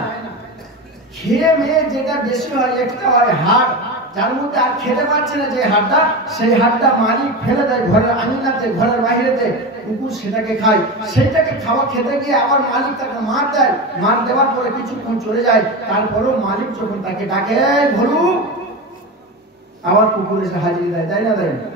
খেয়ে মেয়ে যেটা বেশি হয়, একটা হয় হাড়, যার মধ্যে আর খেতে পারছে না যে হাড়টা, সেই হাড়টা মালিক ফেলে দেয় ঘরের আঙিনাতে, ঘরের বাইরেতে, কুকুর সেটাকে খায়। সেইটাকে খাওয়া খেতে গিয়ে আবার মালিক তাকে মার দেয়, মার দেওয়ার পরে কিছুক্ষণ চলে যায়, তারপরেও মালিক যখন তাকে ডাকে ভলু, আবার কুকুর এসে হাজির দেয়, দেয় না? দেয় না?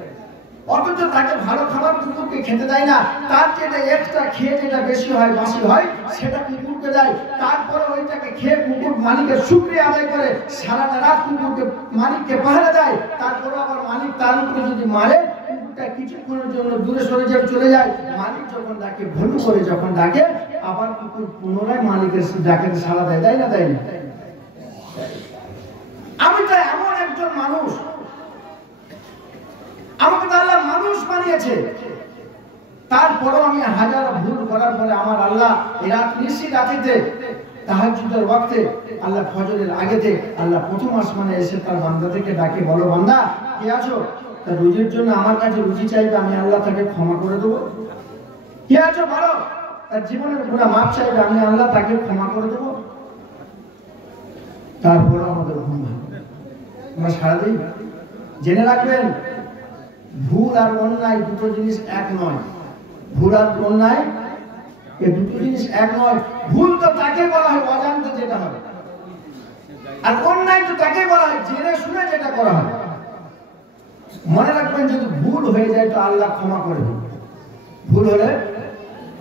অথচ তাকে ভালো খাবার কুকুরকে খেতে দেয় না, তার যেটা এক্সট্রা খেয়ে যেটা বেশি হয়, বাসি হয়, সেটা কুকুরকে দেয়। তারপরে ওইটাকে খেয়ে কুকুর মালিকের শুকরিয়া আদায় করে সারাটা রাত কুকুরকে মালিককে পাহারা দেয়। তারপরে আবার মালিক তার উপরে যদি মারে, কুকুরটা কিছুক্ষণের জন্য দূরে সরে চলে যায়। মালিক যখন ডাকে ভলু করে যখন ডাকে, আবার কুকুর পুনরায় মালিকের ডাকে সাড়া দেয়, দেয় না? দেয় না? আমি তো এমন একজন মানুষ, আমাকে তো আল্লাহ মানুষ বানিয়েছে, তারপরেও আমি হাজার ভুল করার পরে আমার আল্লাহ এই রাত নিশি রাতেতে তাহাজ্জুদের ওয়াক্তে আল্লাহ ফজরের আগেতে আল্লাহ প্রথম আসমানে এসে তার বান্দা থেকে ডাকে, বলো বান্দা কে আছো? তার রুজির জন্য আমার কাছে রুজি চাইবে, আমি আল্লাহ তাকে ক্ষমা করে দেবো। কে আছো বলো? তার জীবনের গুনাহ মাফ চাইবে, আমি আল্লাহ তাকে ক্ষমা করে দেবো। তারপরে আমাদের ঘুম ভাঙবে, আমরা সারা দিই। জেনে রাখবেন, ভুল আর অন্যায় দুটো জিনিস এক নয়। ভুল আর অন্যায় এই দুটো জিনিস এক নয়। ভুল তো তাকে বলা হয় অজান্তে যেটা হয়, আর অন্যায় তো তাকে বলা হয় জেনে শুনে যেটা করা হয়। মনে রাখবেন, যদি ভুল হয়ে যায় তো আল্লাহ ক্ষমা করে দেবে, ভুল হলে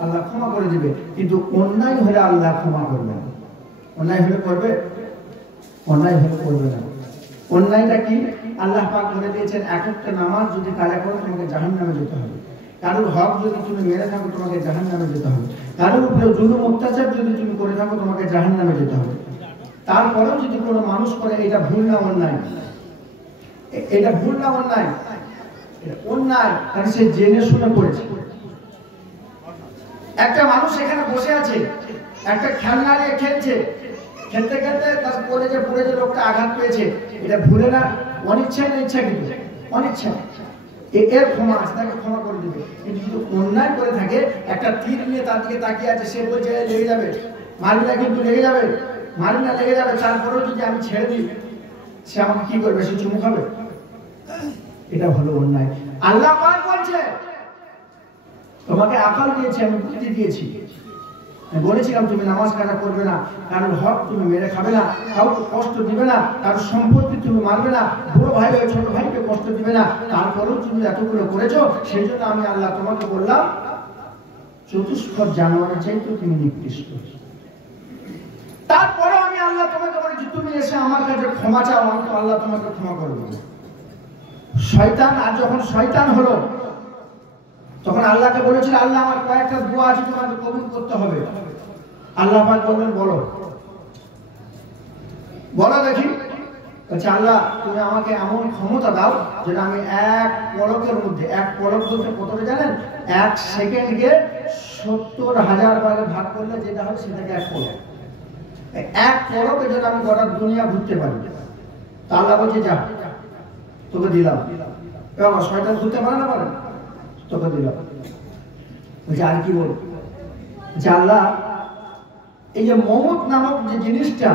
আল্লাহ ক্ষমা করে দিবে, কিন্তু অন্যায় হলে আল্লাহ ক্ষমা করবে না। অন্যায় হলে করবে, অন্যায় হলে করবে না। অন্যায়টা কি? আল্লাহ পাক বলে দিয়েছেন, একটা নামাজ যদি কাজা করো তোমাকে জাহান্নামে যেতে হবে। কারোর হক যদি তুমি মেরে থাকো তোমাকে জাহান্নামে যেতে হবে। কারোর উপরে জুলুম অত্যাচার যদি তুমি করে থাকো তোমাকে জাহান্নামে যেতে হবে। তারপরেও যদি কোনো মানুষ করে, এটা ভুল না অন্যায়? এটা ভুল না অন্যায়? অন্যায়, কারণ সে জেনে শুনে করেছে। একটা মানুষ এখানে বসে আছে, একটা খেলনা নিয়ে খেলছে, খেলতে খেলতে তার কলেজে পড়ে যে লোকটা আঘাত পেয়েছে, এটা ভুলে না? অনিচ্ছায় না ইচ্ছা? কিন্তু অনিচ্ছা। এর ক্ষমা আছে, তাকে ক্ষমা করে দিবে। কিন্তু যদি অন্যায় করে থাকে, একটা তীর নিয়ে তার দিকে তাকিয়ে আছে, সে বলছে লেগে যাবে, মারবি না? কিন্তু লেগে যাবে, মারবি না? লেগে যাবে। তারপরেও যদি আমি ছেড়ে দিই, সে আমাকে কি করবে? সে চুমু খাবে। এটা হলো অন্যায়। আল্লাহ পাক বলছে, তোমাকে আকল দিয়েছি, আমি বুদ্ধি দিয়েছি, বলেছিলাম তুমি নামাজ কাজা করবে না, কারোর হক তুমি মেরে খাবে না, কাউকে কষ্ট দিবে না, কারোর সম্পত্তি তুমি মারবে না, বড় ভাই ও ছোট ভাইকে কষ্ট দিবে না। তারপরেও তুমি এতগুলো করেছো, সেই জন্য আমি আল্লাহ তোমাকে বললাম চতুষ্পদ জানোয়ারের চাইতে তুমি নিকৃষ্ট। তারপরেও আমি আল্লাহ তোমাকে বলেছি তুমি এসে আমার কাছে ক্ষমা চাও, আমি তো আল্লাহ তোমাকে ক্ষমা করবো। শয়তান, আর যখন শয়তান হলো, তখন আল্লাহকে বলেছিল, আল্লাহ আমার কয়েকটা দোয়া আছে তোমাকে কবুল করতে হবে। আল্লাহ পাক বললেন, বলো। বলো দেখি। বলছে, আল্লাহ তুমি আমাকে এমন ক্ষমতা দাও যেটা আমি এক পলকের মধ্যে, এক পলক বলতে কতটা জানেন? 1 সেকেন্ডকে 70,000 ভাগে ভাগ করলে যেটা হয় সেটাকে এক পলক। এক পলকে যেটা আমি গোটা দুনিয়া ঘুরতে পারি। তা আল্লাহ বলছে, যা তোকে দিলাম। এবার শয়তান ঘুরতে পারে না? পারে? তোকে দিলাম। বলছে আর কি বল? যে আল্লাহ এই যে মৌত নামক যে জিনিসটা,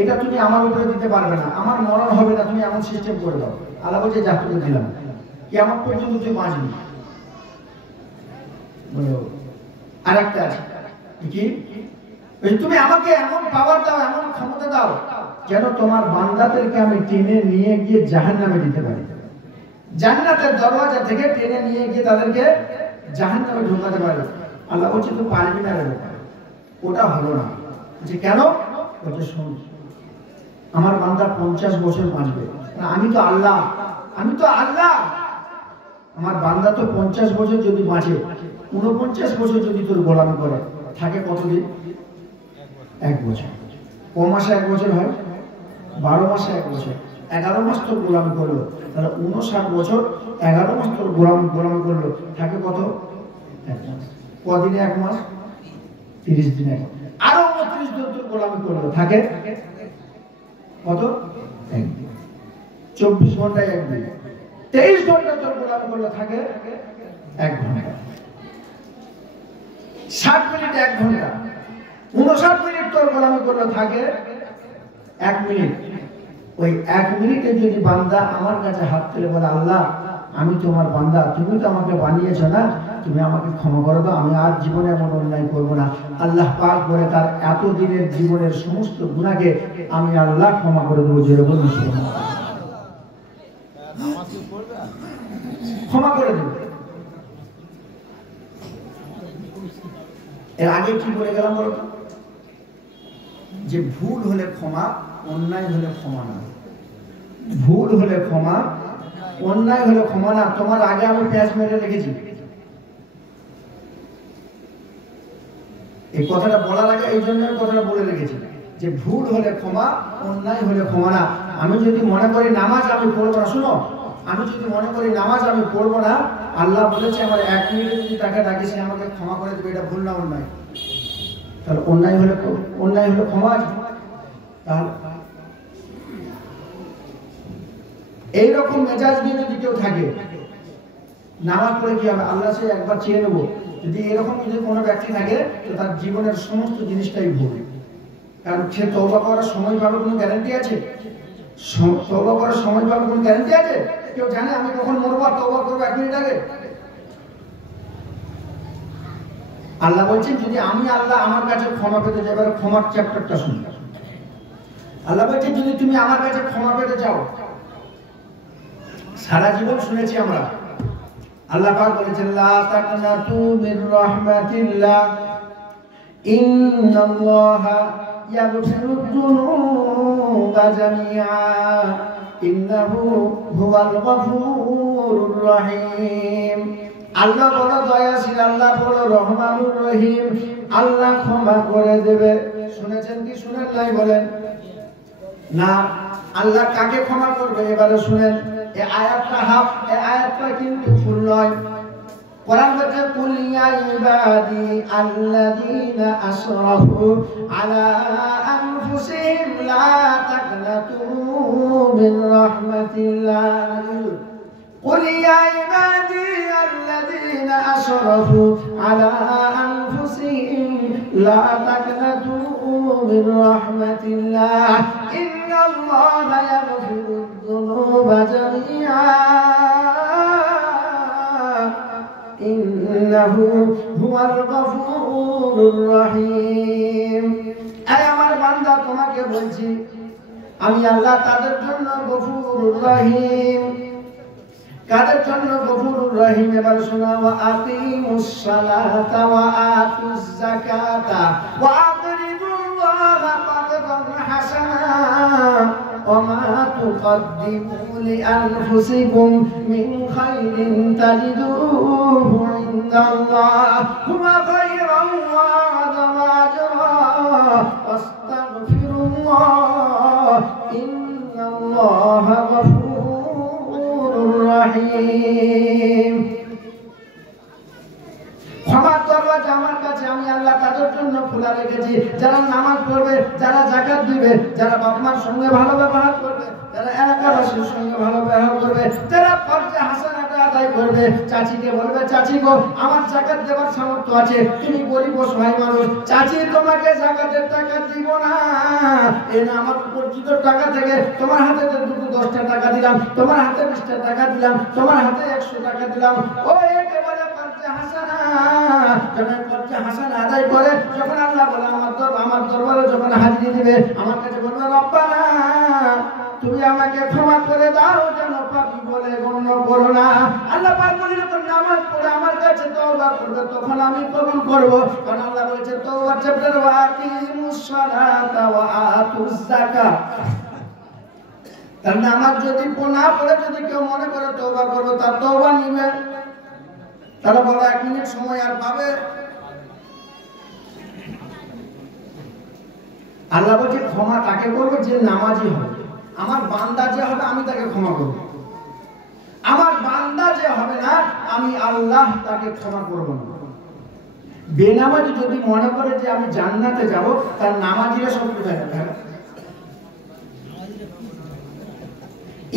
এটা তুমি আমার উপরে দিতে পারবে না, আমার মরণ হবে না, তুমি এমন সিস্টেম করে দাও। আল্লাহ বলছে যা তোকে দিলাম, কিয়ামত পর্যন্ত তুই বাঁচবি। আর একটা আছে কি, তুমি আমাকে এমন পাওয়ার দাও, এমন ক্ষমতা দাও যেন তোমার বান্দাদেরকে আমি টেনে নিয়ে গিয়ে জাহান্নামে দিতে পারি। জান্নাতের দরওয়াজা থেকে টেনে নিয়ে গিয়ে তাদেরকে জাহান্নামে ঢোকাতে পারি। আল্লাহ বলছে তুই পারবি না রে, ওটা হলো না। যে কেন? বলছে শোন, আমার বান্দা 50 বছর বাঁচবে, আমি তো আল্লাহ, আমি তো আল্লাহ। আমার বান্দা তো 50 বছর যদি বাঁচে, 49 বছর যদি তোর গোলামি করে, থাকে কতদিন? 1 বছর। ক মাসে 1 বছর হয়? 12 মাসে 1 বছর। 11 মাস তোর গোলামি করলো, তাহলে 59 বছর 11 মাস তোর গোলামি করলো, থাকে কত? 1 মাস। কদিনে 1 মাস? 30 দিনে। আরো 29 দিন তোর গোলামি করলো, থাকে কত? 1 দিন। 24 ঘন্টায় 1 দিন। 23 ঘন্টা তোর গোলামি করলো, থাকে 1 ঘন্টা। 60 মিনিট 1 ঘন্টা। 59 মিনিট তোর গোলামি করলো, থাকে 1 মিনিট। ওই 1 মিনিটে যদি বান্দা আমার কাছে হাত তুলে বলে আল্লাহ আমি তোমার বান্দা, তুমি তো আমাকে বানিয়েছো না, তুমি আমাকে ক্ষমা করে দাও, আমি আর জীবনে এমন অন্যায় করবো না, আল্লাহ পাক বলে তার এতদিনের জীবনের সমস্ত গুনাহকে আমি আল্লাহ ক্ষমা করে দেবো। যেরকম ক্ষমা করে দেবো। এর আগে কি বলে গেলাম বলো তো? যে ভুল হলে ক্ষমা, অন্যায় হলে ক্ষমা না। ভুল হলে ক্ষমা, অন্যায় হলে ক্ষমা না। তোমার আগে আমি পেঁয়াজ মেরে রেখেছি। এই কথাটা বলার আগে এই জন্য কথাটা বলে রেখেছি যে ভুল হলে ক্ষমা, অন্যায় হলে ক্ষমা না। আমি যদি মনে করি নামাজ আমি পড়বো না, শুনো, আমি যদি মনে করি নামাজ আমি পড়বো না, আল্লাহ বলেছে আমার 1 মিনিটে যদি তাকে ডাকি সে আমাকে ক্ষমা করে দেবে, এটা ভুল না অন্যায়? তাহলে অন্যায় হলে ক্ষমা আছে। তাহলে এইরকম মেজাজ নিয়ে যদি কেউ থাকে, নামাজ পড়ে কি হবে? আল্লাহ সে একবার চেয়ে নেবো। যদি এরকম যদি কোনো ব্যক্তি থাকে, তো তার জীবনের সমস্ত জিনিসটাই ভুল। কারণ সে তওবা করার সময় পাবে কোনো গ্যারান্টি আছে? তওবা করার সময় পাবে কোনো গ্যারান্টি আছে? কেউ জানে আমি কখন মরবো আর তওবা করবো 1 মিনিট আগে? আল্লাহ বলছেন যদি আমি আল্লাহ আমার কাছে ক্ষমা পেতে যাই, এবার ক্ষমার চ্যাপ্টারটা শুনি। আল্লাহ বলছেন যদি তুমি আমার কাছে ক্ষমা পেতে চাও, সারা জীবন শুনেছি আমরা, আল্লাহ পাক বলেছেন লা তাকনাতু মির রাহমাতিল্লাহ ইন্নাল্লাহা ইয়াগফিরুদ যুনুবা জামিআ ইন্নাহু হুয়াল গফুরুর রহিম। আল্লাহ বড় দয়াশীল, আল্লাহ বড় রহমানুর রহিম, আল্লাহ ক্ষমা করে দেবে। শুনেছেন কি শুনেন নাই বলেন? না। আল্লাহ কাকে ক্ষমা করবে এবারে শুনেন। এই আয়াতটা হাফ, এই আয়াতটা কিন্তু ফুল নয়। কোরআন বলছে কুল ইয়া ইবাদি আল্লাযীনা আসরাফু আলা আনফুসিহিম লা তাকনাতু মির রাহমাতিল্লাহ। কুল ইয়া ইবাদি আল্লাযীনা আসরাফু আলা আনফুসিহিম লা তাকনাতু মির রাহমাতিল্লাহ ইন্নাল্লাহা ইয়াগফিরুদ যুনুবা জামিআ ইন্নাহু হুয়াল গফুরুর রহিম। এই আমার বান্দা তোমাকে বলছি আমি আল্লাহ তাদের জন্য গফুরুর রহিম। কাদের জন্য গফুরুর রহিম? এবার শোনা, ওয়া আকিমুস সালাতা ওয়া আতুজ যাকাতা ওয়া আকরিদুল্লাহা করদান হাসানা ওয়া মা তুকদ্দিমু লিআনফুসিকুম মিন খাইরিন তাজিদুহু ইনদাল্লাহ হুয়া খায়রান ওয়া আ'যামা আজরা ওয়াস্তাগফিরুল্লাহ ইন্নাল্লাহা গফুরুর রহিম। ক্ষমার দরওয়াজা আমার কাছে আমি আল্লাহ তাদের জন্য খোলা রেখেছি, যারা নামাজ পড়বে, যারা যাকাত দিবে, যারা বাপ মার সঙ্গে ভালো ব্যবহার করবে, যারা এলাকাবাসীর সঙ্গে ভালো ব্যবহার করবে, যারা ফরজে হাসানাত আদায় আদায় করবে, চাচিকে বলবে চাচি গো আমার যাকাত দেওয়ার সামর্থ্য আছে, তুমি গরিব অসহায় মানুষ, চাচি তোমাকে যাকাতের টাকা দিব না, না আমার উপার্জিত টাকা থেকে তোমার হাতে 10টা টাকা দিলাম, তোমার হাতে 20টা টাকা দিলাম, তোমার হাতে 100 টাকা দিলাম। ও একেবারে কর্জে হাসানা, যখন কর্জে হাসানা আদায় করে, যখন আল্লাহ বলে আমার দরবারে যখন হাজিরি দিবে, আমার কাছে বলবে রব্বানা তুমি আমাকে ক্ষমা করে দাও, যেন পাপী বলে গণ্য করো না। আল্লাহ পাক বলে যখন নামাজ পড়ে আমার কাছে তওবা করবে, তখন আমি কবুল করব, কারণ আল্লাহ বলেছে তওবা চ্যাপ্টার ওয়া আকিমুস সালাতা ওয়া আতুজ যাকাত। তার নামাজ যদি না পড়ে যদি কেউ মনে করে তওবা করব, তার তওবা নিবে, তাহলে বলো 1 মিনিট সময় আর পাবে? আল্লাহ বলছে ক্ষমা তাকে করবে যে নামাজি হবে, আমার বান্দা যে হবে আমি তাকে ক্ষমা করব, আমার বান্দা যে হবে না আমি আল্লাহ তাকে ক্ষমা করব না। বেনামাজি যদি মনে করে যে আমি জান্নাতে যাব, তার নামাজিরা সব কোথায় যাবে?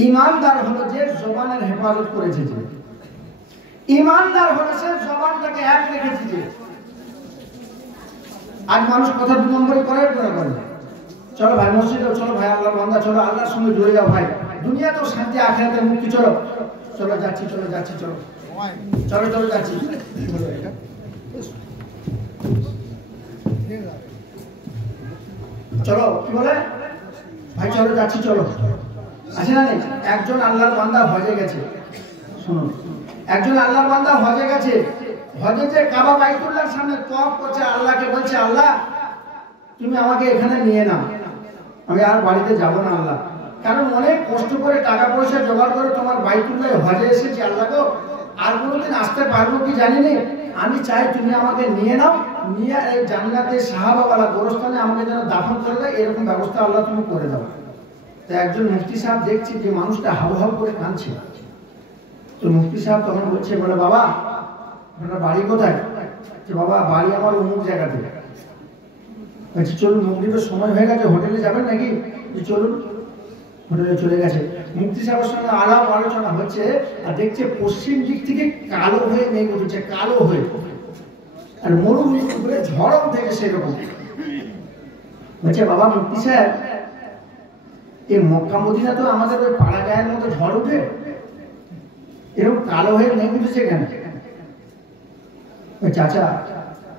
ইমানদার হলো যে জবানের হেফাজত করেছে, যে ইমানদার হলো সে জবানটাকে এক রেখেছে। যে আজ মানুষ কথা 2 নম্বরই করে। চলো ভাই মসজিদে, চলো ভাই আল্লাহর বান্দা, চলো আল্লাহর সঙ্গে জুড়ে যাও ভাই, দুনিয়া তো শান্তি আখিরাতে মুক্তি, চলো চলো যাচ্ছি, চলো যাচ্ছি, চলো চলো চলো যাচ্ছি, চলো কি বলে ভাই, চলো যাচ্ছি, চলো আছে না নেই? একজন আল্লাহর বান্দা হজে গেছে, শুনুন, একজন আল্লাহর বান্দা হজে গেছে, হজে যে কাবা বাইতুল্লাহর সামনে তওয়াফ করছে, আল্লাহকে বলছে আল্লাহ তুমি আমাকে এখানে নিয়ে নাও, আমি আর বাড়িতে যাব না আল্লাহ, কারণ অনেক কষ্ট করে টাকা পয়সা জোগাড় করে তোমার বাইতুল্লাহ হজে এসেছি আল্লাহ গো, আর কোনোদিন আসতে পারবো কি জানি না, আমি চাই তুমি আমাকে নিয়ে নাও, নিয়ে এই জান্নাতের সাহাবাওয়ালা গোরস্থানে আমাকে যেন দাফন করে দেয়, এরকম ব্যবস্থা আল্লাহ তুমি করে দাও। তো একজন মুফতি সাহেব দেখছি যে মানুষটা হাউ হাউ করে কাঁদছে, তো মুফতি সাহেব তখন বলছে, বলে বাবা আপনার বাড়ি কোথায়? যে বাবা বাড়ি আমার অমুক জায়গাতে। বলছি চলুন, মাগরিবের সময় হয়ে গেছে, হোটেলে যাবেন নাকি? চলুন, হোটেলে চলে গেছে। মুফতি সাহেবের সঙ্গে আলাপ আলোচনা হচ্ছে, আর দেখছে পশ্চিম দিক থেকে কালো হয়ে মেঘ উঠেছে, কালো হয়ে, আর মরুভূমির উপরে ঝড় উঠে সেরকম। বলছে বাবা মুফতি সাহেব, এই মক্কা মদিনা তো আমাদের ওই পাড়া গায়ের মতো ঝড় উঠে, এরকম কালো হয়ে মেঘ উঠেছে কেন? চাচা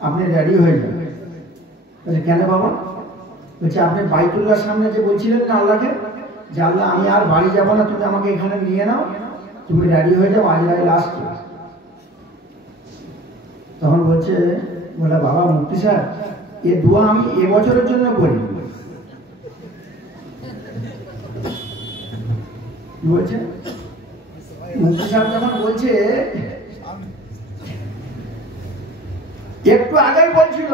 আপনি রেডি হয়ে যান। বলছে কেন বাবা? বলছে আপনি বাইতুল্লাহর সামনে যে বলছিলেন না আল্লাহকে, যে আল্লাহ আমি আর বাড়ি যাব না, তুমি আমাকে এখানে নিয়ে নাও, তুমি রেডি হয়ে যাও, আজরাইল আসছে। তখন বলছে, বলে বাবা মুফতি সাহেব এ দোয়া আমি এবছরের জন্য করি। বলছে মুফতি সাহেব যখন বলছে, একটু আগেই বলছিল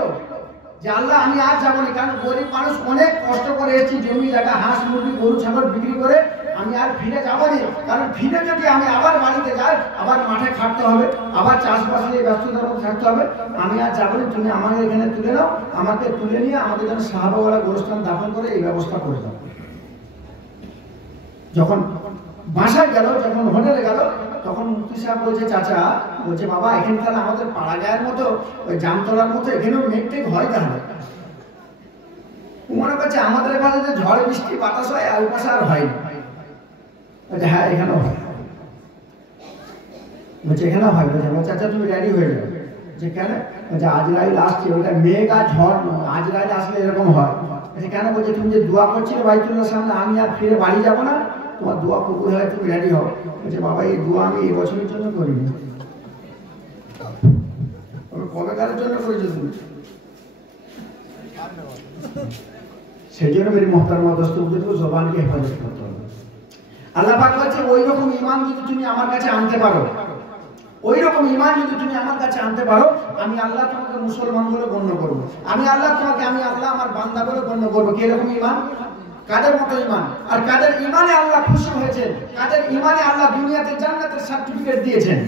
যে আল্লাহ আমি আর যাবো না, কারণ গরিব মানুষ অনেক কষ্ট করে এসেছি, জমি জায়গা হাঁস মুরগি গরু ছাগল বিক্রি করে, আমি আর ফিরে যাবো না, কারণ ফিরে যদি আমি আবার বাড়িতে যাই, আবার মাঠে খাটতে হবে, আবার চাষবাস নিয়ে ব্যস্ততার মধ্যে থাকতে হবে, আমি আর যাবো না, তুমি আমাকে এখানে তুলে নাও, আমাকে তুলে নিয়ে আমাদের যেন সাহাবাওয়ালা গোরস্থান দাফন করে এই ব্যবস্থা করে দাও। যখন বাসায় গেল, যখন হোটেলে গেল, তখন মুফতি সাহেব বলছে চাচা, বলছে বাবা এখানে তাহলে আমাদের পাড়া গায়ের মতো ওই জামতলার মতো এখানেও মেঘ হয়, তাহলে মনে করছে আমাদের এখানে যে ঝড় বৃষ্টি বাতাস হয় আর পাশে আর হয় না। বলছে হ্যাঁ এখানেও হয়। বলছে এখানেও হয়। বলছে চাচা তুমি রেডি হয়ে যাও। যে কেন? বলছে আজরাইল আসছে, ওটা মেঘ আর ঝড় নয়, আজরাইল আসলে এরকম হয়। কেন? বলছে তুমি যে দোয়া করছিলে বাইতুল্লাহর সামনে, আমি আর ফিরে বাড়ি যাবো না, তোমার দোয়া কবুল হয়, তুমি রেডি হও। বলছে বাবা এই দোয়া আমি এই বছরের জন্য করিনি, কবেকারের জন্য করেছো তুমি? সেই জন্য মেরি মোহতারমা দোস্তকে জবানকে হেফাজত করতে হবে। আল্লাহ পাক বলছে ওই রকম ঈমান যদি তুমি আমার কাছে আনতে পারো, ওই রকম ঈমান যদি তুমি আমার কাছে আনতে পারো, আমি আল্লাহ তোমাকে মুসলমান বলে গণ্য করব। আমি আল্লাহ তোমাকে, আমি আল্লাহ আমার বান্দা বলে গণ্য করবো। কি রকম ঈমান? কাদের মতো ঈমান? আর কাদের ঈমানে আল্লাহ খুশি হয়েছেন, কাদের ঈমানে আল্লাহ দুনিয়াতে জান্নাতের সার্টিফিকেট দিয়েছেন?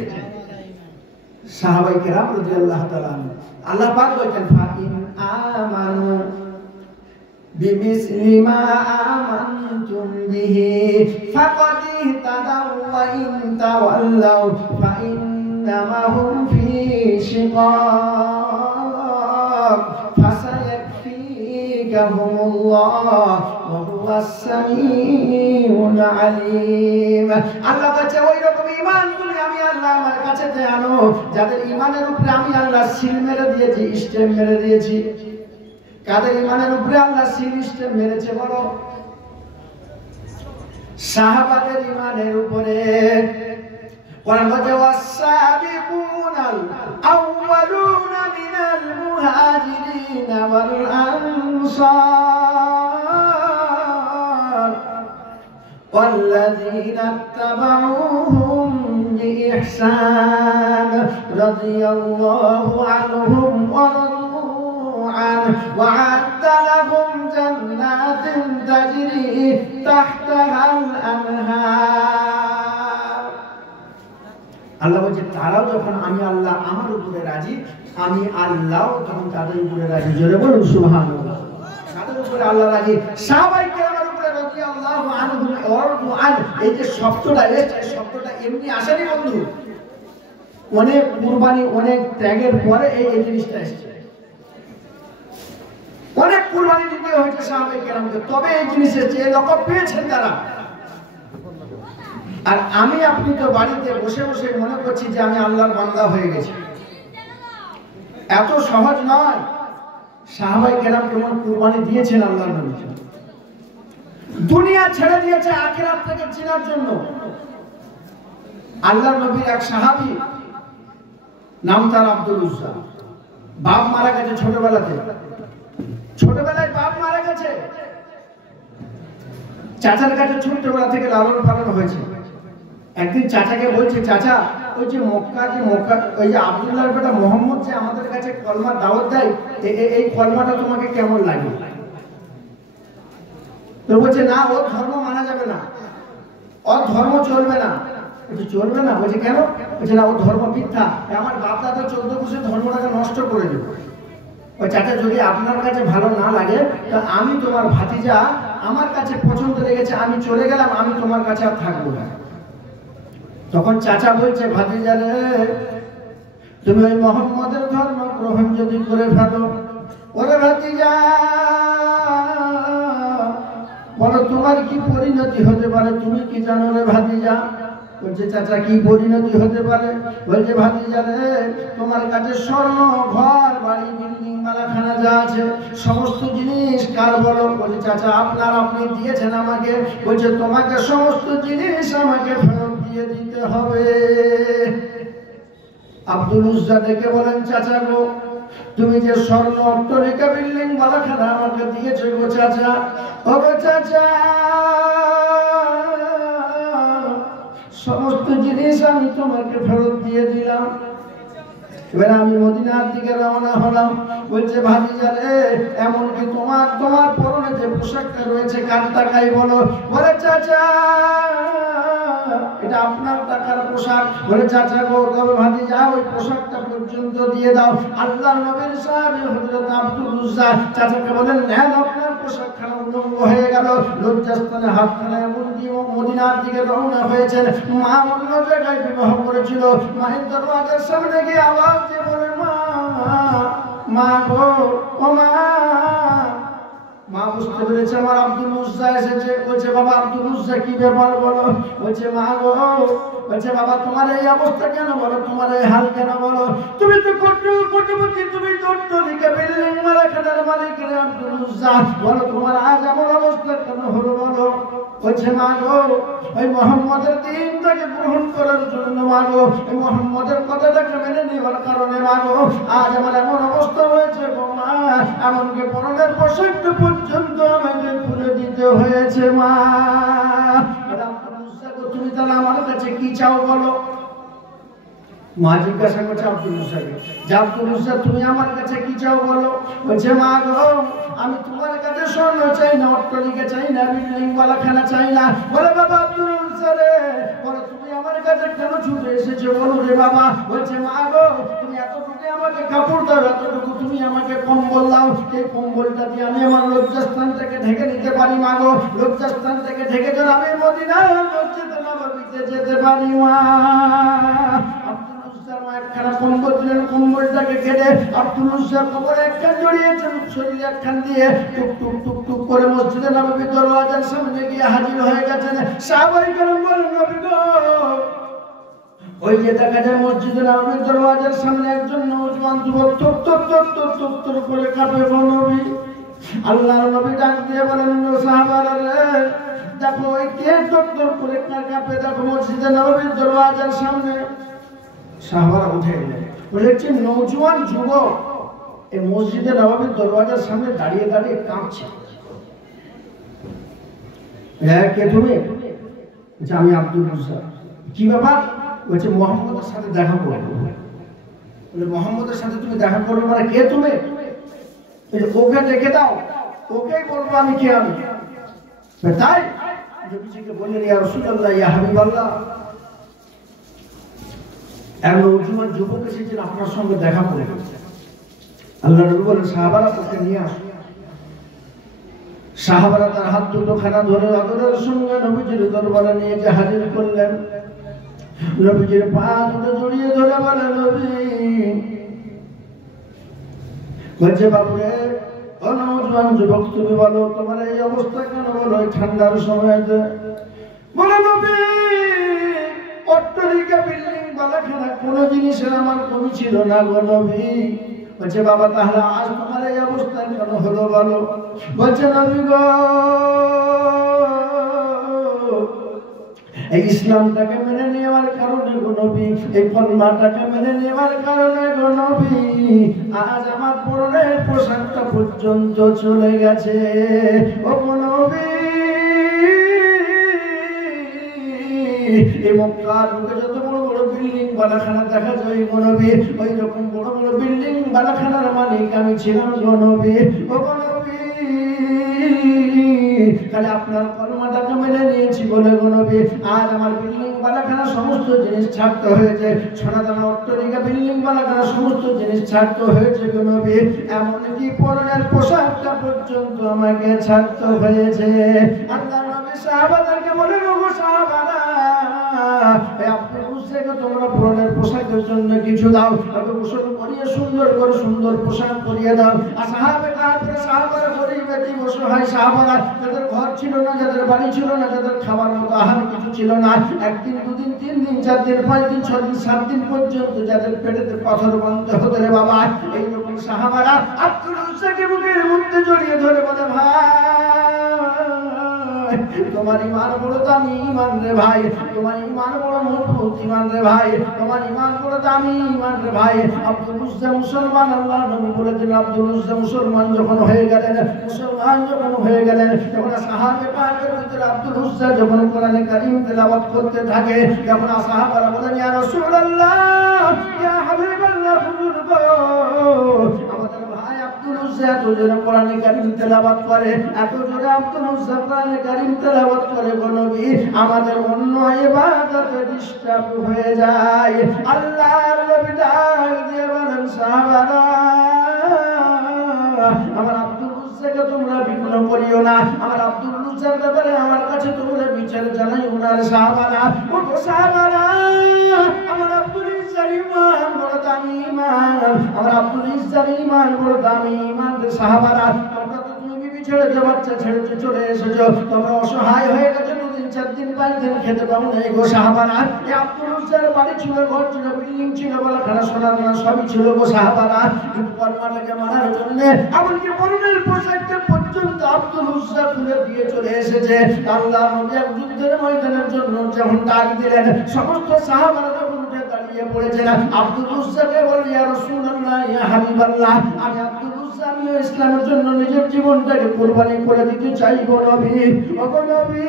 সাহাবায়ে কেরাম রাদিয়াল্লাহু তাআলা আনহু। আল্লাহ পাক বলেন ফাইন আমানু বিমিসলি মা আমানতুম বিহি ফাকাদ ইহতাদাউ ওয়া ইন তাওয়াল্লাউ إنما هم في شقاق فسيكفيكهم الله وهو السميع العليم আল্লাহ বলছে ওই রকম ঈমান তুমি আমি আল্লাহ আমার কাছে আনো যাদের ঈমানের উপরে আমি আল্লাহ সিল মেরে দিয়েছি, স্টেম মেরে দিয়েছি। কাদের ঈমানের উপরে আল্লাহ সিল স্টেম মেরেছে বলো? সাহাবাদের ঈমানের উপরে। কোরআন বলছে ওয়াস-সাবিকুনাল আউয়ালুনা মিনাল মুহাজিরিন ওয়াল আনসার والذين اتبعوهم بإحسان رضي الله عنهم ورضوا عنه وأعد لهم جنات تجري تحتها الأنهار আল্লাহ বলছে তারাও যখন আমি আল্লাহ আমার উপরে রাজি, আমি আল্লাহ তখন তাদের উপরে রাজি। জোরে বলুন সুবহানাল্লাহ। তাদের উপরে আল্লাহ রাজি। সাহাবায়ে কেরামের উপরে রাদিয়াল্লাহু আনহুম ওয়ারদু আন, এই যে শব্দটা এসেছে, শব্দটা এমনি আসেনি বন্ধু। অনেক কুরবানি, অনেক ত্যাগের পরে এই জিনিসটা এসেছে। অনেক কুরবানি দিতে হয়েছে সাহাবায়ে কেরামকে, তবে এই জিনিস এসেছে। এই লকব পেয়েছেন তারা। আর আমি আপনি তো বাড়িতে বসে বসে মনে করছি যে আমি আল্লাহর বান্দা হয়ে গেছি। এত সহজ নয়। সাহাবায়ে কেরাম কেমন কুরবানি দিয়েছেন আল্লাহর নামে। দুনিয়া ছেড়ে দিয়েছে আখিরাত থেকে চেনার জন্য। আল্লাহর নবীর এক সাহাবী, নাম তার আব্দুল উজ্জা। বাপ মারা গেছে ছোটবেলাতে, ছোটবেলায় বাপ মারা গেছে। চাচার কাছে ছোটবেলা থেকে লালন পালন হয়েছে। একদিন চাচাকে বলছে, চাচা ওই যে মক্কা ওই যে আব্দুল্লাহর বেটা মোহাম্মদ যে আমাদের কাছে কলমার দাওয়াত দেয়, এই কলমাটা তোমাকে কেমন লাগে? তো বলছে না, ওর ধর্ম মানা যাবে না, ওর ধর্ম চলবে না। বলছে চলবে না? বলছে কেন? বলছে না, ওর ধর্ম মিথ্যা, আমার বাপ দাদা 14 বছর ধর্মটাকে নষ্ট করে দেবে। ওই চাচা যদি আপনার কাছে ভালো না লাগে, তো আমি তোমার ভাতিজা, আমার কাছে পছন্দ লেগেছে, আমি চলে গেলাম, আমি তোমার কাছে আর থাকবো না। তখন চাচা বলছে, ভাতিজা রে, তুমি ওই মোহাম্মদের ধর্ম গ্রহণ যদি করে ফেলো, ওরে ভাতিজা বলো তোমার কি পরিণতি হতে পারে? তুমি কি জানো রে ভাতিজা? বলছে চাচা কি পরিণতি হতে পারে? বলছে ভাতিজা রে, তোমার কাছে স্বর্ণ, ঘর বাড়ি, বিল্ডিং, মালাখানা যা আছে সমস্ত জিনিস কার বলো? বলছে চাচা আপনার, আপনি দিয়েছেন আমাকে। বলছে তোমাকে সমস্ত জিনিস আমাকে ফেরত দিয়ে দিতে হবে। আব্দুল উজ্জা ডেকে বলেন, চাচা গো, তুমি যে স্বর্ণ, অট্টালিকা, বিল্ডিং, মালাখানা আমাকে দিয়েছো গো চাচা, ও গো চাচা, সমস্ত জিনিস আমি তোমাকে ফেরত দিয়ে দিলাম। এবার আমি মদিনার দিকে রওনা হলাম। বলছে ভাতিজা রে, এমনকি তোমার পরনে যে পোশাকটা রয়েছে কার টাকাই বলো? বলে চাচা এটা আপনার টাকার পোশাক। বলে চাচা গো, তবে ভাতিজা ওই পোশাকটা পর্যন্ত দিয়ে দাও। আল্লাহর নবীর সাহাবী হযরত আব্দুল উজ্জা চাচাকে বলেন, নেন আপনার পোশাকখানা উলঙ্গ হয়ে গেল। লজ্জাস্থানে হাতখানা এমন দিয়ে মদিনার দিকে রওনা হয়েছেন। মা অন্য জায়গায় বিবাহ করেছিল। মায়ের দরওয়াজার সামনে গিয়ে আওয়াজ দিয়ে বলে, মা গো, ও মা। মা বুঝতে পেরেছে আমার আব্দুল উজ্জা এসেছে। বলছে বাবা আব্দুল উজ্জা কি ব্যাপার বলো? বলছে মা গো, বলছে বাবা তোমার এই অবস্থা কেন বলো, তোমার এই হাল কেন বলো? তুমি তো কোটিপতি, তুমি তো অট্টালিকা, বিল্ডিং, মালাখানার মালিক রে আব্দুল উজ্জা, বলো তোমার আজ এমন অবস্থা কেন হলো বলো? বলছে মা গো, ওই মোহাম্মদের দিনটাকে গ্রহণ করার জন্য মা গো, ওই মোহাম্মদের কথাটাকে মেনে নেওয়ার কারণে মা গো, আজ আমার এমন অবস্থা হয়েছে গো মা, এমনকি পরনের পোশাকটা পর্যন্ত আমাকে খুলে দিতে হয়েছে মা। তুমি তাহলে আমার কাছে কি চাও বলো? মা জিজ্ঞাসা করছে আব্দুল উজ্জাকে, যে আব্দুল উজ্জা তুমি আমার কাছে কি চাও বলো? বলছে মা গো, আমি তোমার কাছে স্বর্ণ চাই না, অট্টালিকা চাই না, বিল্ডিং, মালাখানা চাই না। বলে বাবা আব্দুল উজ্জা রে, বলে তুমি আমার কাছে কেন ছুটে এসেছো বলো রে বাবা? বলছে মা গো, তুমি এতটুকু আমাকে কাপড় দাও, এতটুকু তুমি আমাকে কম্বল দাও, এই কম্বলটা দিয়ে আমি আমার লজ্জাস্থানটাকে ঢেকে নিতে পারি মা গো। লজ্জাস্থান থেকে ঢেকে যেন আমি মদিনার মসজিদে নববীতে যেতে পারি মা। একখানা কম্বল দিলেন, কম্বলটাকে কেটে আব্দুল উজ্জা কবরে একখান জড়িয়েছেন, শরীরে একখান দিয়ে টুক টুক টুক টুক করে মসজিদে নববীর দরওয়াজার সামনে গিয়ে হাজির হয়ে গেছেন। সাহাবায়ে কেরাম বলেন, নবী গো, ওই যে দেখা যায় মসজিদে নববীর দরওয়াজার সামনে একজন নওজোয়ান যুবক থর থর থর থর থর থর করে কাঁপে গো নবী। আল্লাহর নবী ডাক দিয়ে বলেন, সাহাবারা রে, দেখো ওই কে থর থর করে কাঁপে, দেখো মসজিদে নববীর দরওয়াজার সামনে। সাহাবারা উঠে এলেন, বলেছে নওজোয়ান যুবক এই মসজিদে নববীর দরওয়াজার সামনে দাঁড়িয়ে দাঁড়িয়ে কাঁপছে। কে তুমি? যে আমি আব্দুল উজ্জা। কি ব্যাপার? বলছে মুহাম্মদের সাথে দেখা করবো। বলে মুহাম্মদের সাথে তুমি দেখা করবে মানে কে তুমি? ওকে ডেকে দাও, ওকেই বলবো আমি কে। আমি তাই নবীজিকে বললেন, ইয়া রাসূলুল্লাহ, ইয়া হাবিবাল্লাহ, এক নওজোয়ান যুবক এসেছেন আপনার সঙ্গে দেখা করে। আল্লাহ নবী বলেন, সাহাবারা তাকে নিয়ে আসো। সাহাবারা তার হাত দুটো খানা ধরে আদরের সঙ্গে নবীজির দরবারে নিয়ে যে হাজির করলেন। নবীজির পা দুটো জড়িয়ে ধরে বলে, নবী বলছে, বাবুরে, ও নওজোয়ান যুবক, তুমি বলো তোমার এই অবস্থা কেন? বলো এই ঠান্ডার সময়তে। বলে, নবী, অট্টালিকা, বিল্ডিং, বালাখানা কোনো জিনিসের আমার কমি ছিল না গো নবী। বলছে, বাবা, তাহলে আজ তোমার এই অবস্থা কেন হলো বলো? বলছে, নবী গো, এই ইসলামটাকে মেনে নেওয়ার কারণে গো নবী, এই কলমাটাকে মেনে নেওয়ার কারণে গো নবী, আজ আমার পরনের পোশাকটা পর্যন্ত চলে গেছে। ও গো নবী, এই মক্কার বুকে যত বড় বড় বিল্ডিং বালাখানা দেখা যায় গো নবী, ওই রকম বড় বড় বিল্ডিং বালাখানার মালিক আমি ছিলাম গো নবী। ও গো নবী, তাহলে আপনার কলমাটাকে মেনে নিয়েছি বলে গো নবী, আজ আমার বিল্ডিং বালাখানা সমস্ত জিনিস ছাড়তে হয়েছে। সোনাদানা, অট্টালিকা, বিল্ডিং বালাখানা সমস্ত জিনিস ছাড়তে হয়েছে গো নবী, এমনকি পরনের পোশাকটা পর্যন্ত আমাকে ছাড়তে হয়েছে। আল্লাহ নবী সাহাবাদেরকে বলে, গো সাহাবারা, আপনার উজ্জাকে তোমরা পরনের পোশাকের জন্য কিছু দাও, তাকে গোসল করিয়ে সুন্দর করে সুন্দর পোশাক পরিয়ে দাও। আর সাহাবারা গরিব এতিম অসহায় সাহাবারা, যাদের ঘর ছিল না, যাদের বাড়ি ছিল না, যাদের খাবার মতো আহার কিছু ছিল না, একদিন, দুদিন, 3 দিন, 4 দিন, 5 দিন, 6 দিন, 7 দিন পর্যন্ত যাদের পেটেতে পাথর বাঁধতে হতো রে বাবা, এইরকম সাহাবারা আব্দুল উজ্জাকে বুকের মধ্যে জড়িয়ে ধরে বলে, ভাই, তোমার ঈমান বড় দামি ঈমান রে ভাই, তোমার ঈমান বড় মজবুত ঈমান রে ভাই, তোমার ঈমান বড় দামি ঈমান রে ভাই। আব্দুল উজ্জা মুসলমান। আল্লাহ নবী বলেছেন, আব্দুল উজ্জা মুসলমান যখন হয়ে গেলেন, তখন সাহাবে পাকের ভিতরে আব্দুল উজ্জা যখন কোরআনে কারীম তেলাওয়াত করতে থাকে, তখন সাহাবারা বলেন, ইয়া রাসূলুল্লাহ, ইয়া হাবিবাল্লাহ, হুজুর গো, আমাদের ভাই আব্দুল উজ্জা এত জোরে কোরআনে কারীম তেলাওয়াত করে, এত জোরে আব্দুল উজ্জা কোরআনে কারীম তেলাওয়াত করে গো নবী, আমাদের অন্য ইবাদতে ডিস্টার্ব হয়ে যায়। আল্লাহর নবী ডাক দিয়ে বলেন, সাহাবারা, আমার আব্দুল উজ্জাকে তোমরা বিঘ্ন করিও না, আমার আব্দুল উজ্জার ব্যাপারে আমার কাছে তোমরা বিচার জানাই ওনার। সাহাবারা, ও সাহাবারা, আমার আব্দুল উজ্জার ঈমান বড় দামি ঈমান, আমার আব্দুল উজ্জার ঈমান বড় দামি ঈমান। সাহাবারা, তোমরা তো তুমি বিবি ছেড়ে যে বাচ্চা ছেড়ে চলে এসেছো, তোমরা অসহায় হয়ে গেছো, 2 দিন 4 দিন 5 দিন খেতে পাও না গো সাহাবারা। এই আব্দুল উজ্জার বাড়ি ছিল, ঘর ছিল, বিল্ডিং ছিল, বালাখানা, সোনাদানা সবই ছিল গো সাহাবারা, কিন্তু কলমাটাকে মানার জন্য এমনকি পরনের পোশাকটা পর্যন্ত আব্দুল উজ্জা খুলে দিয়ে চলে এসেছে। আল্লাহ নবী এক যুদ্ধের ময়দানের জন্য যখন ডাক দিলেন, সমস্ত সাহাবারা যখন উঠে দাঁড়িয়ে পড়েছেন, আব্দুল উজ্জাকে বললেন, ইয়া রাসূলুল্লাহ, ইয়া হাবিবাল্লাহ, আমি আব্দুল উজ্জা, আমি ইসলামের জন্য নিজের জীবনটাকে কুরবানি করে দিতে চাই গো নবী। ও গো নবী,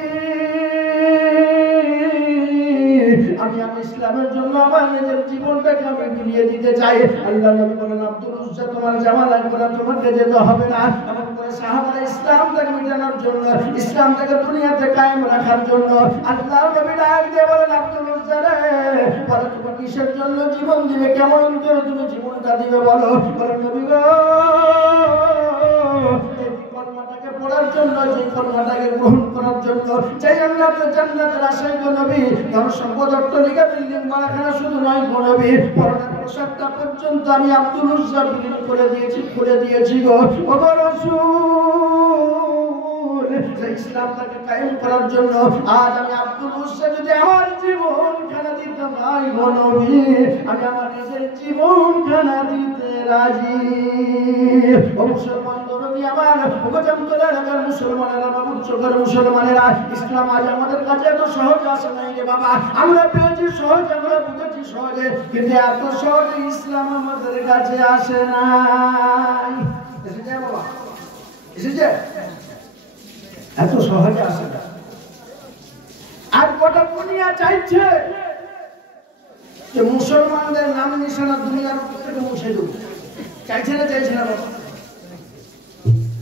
আমি ইসলামের জন্য আমার নিজের জীবনটাকে আমি বিলিয়ে দিতে চাই। আল্লাহ নবী বলেন, আব্দুল উজ্জা, তোমার যাওয়া লাগবে না, তোমাকে যেতে হবে না। এমন করে সাহাবারা ইসলামটাকে মিটানোর জন্য, ইসলামটাকে দুনিয়াতে কায়েম রাখার জন্য আল্লাহ নবী ডাক দিয়ে বলেন, আব্দুল উজ্জা রে, বলো তুমি কিসের জন্য জীবন দিবে, কেমন করে তুমি জীবনটা দিবে বলো। বলো, নবী গো, করার জন্য, যে কর্মটাকে গ্রহণ করার জন্য, যে জান্নাতের আশায় গো নবী, ধন সম্পদ অট্টালিকা বিল্ডিং বাড়াখানা শুধু নয় গো নবী, পরনের পোশাকটা পর্যন্ত আমি আব্দুল উজ্জা বিলীন করে দিয়েছি গো রাসূল। ইসলামটাকে কায়েম করার জন্য আজ আমি আব্দুল উজ্জা যদি আমার জীবনখানা দিতে পারি গো নবী, আমি আমার নিজের জীবনখানা দিতে রাজি। ও মুসলমান নবী আমার, উপজাম করে রাখার মুসলমানেরা, বাবুর চোখের মুসলমানেরা, ইসলাম আজ আমাদের কাছে এত সহজ আসে নাই রে বাবা। আমরা পেয়েছি সহজ, আমরা বুঝেছি সহজে, কিন্তু এত সহজে ইসলাম আমাদের কাছে আসে নাই। এসেছে বাবা, এসেছে, এত সহজে আসে না। আর গোটা দুনিয়া চাইছে যে মুসলমানদের নাম নিশানা দুনিয়ার উপর থেকে মুছে দেব। চাইছে না, চাইছে না বাবা?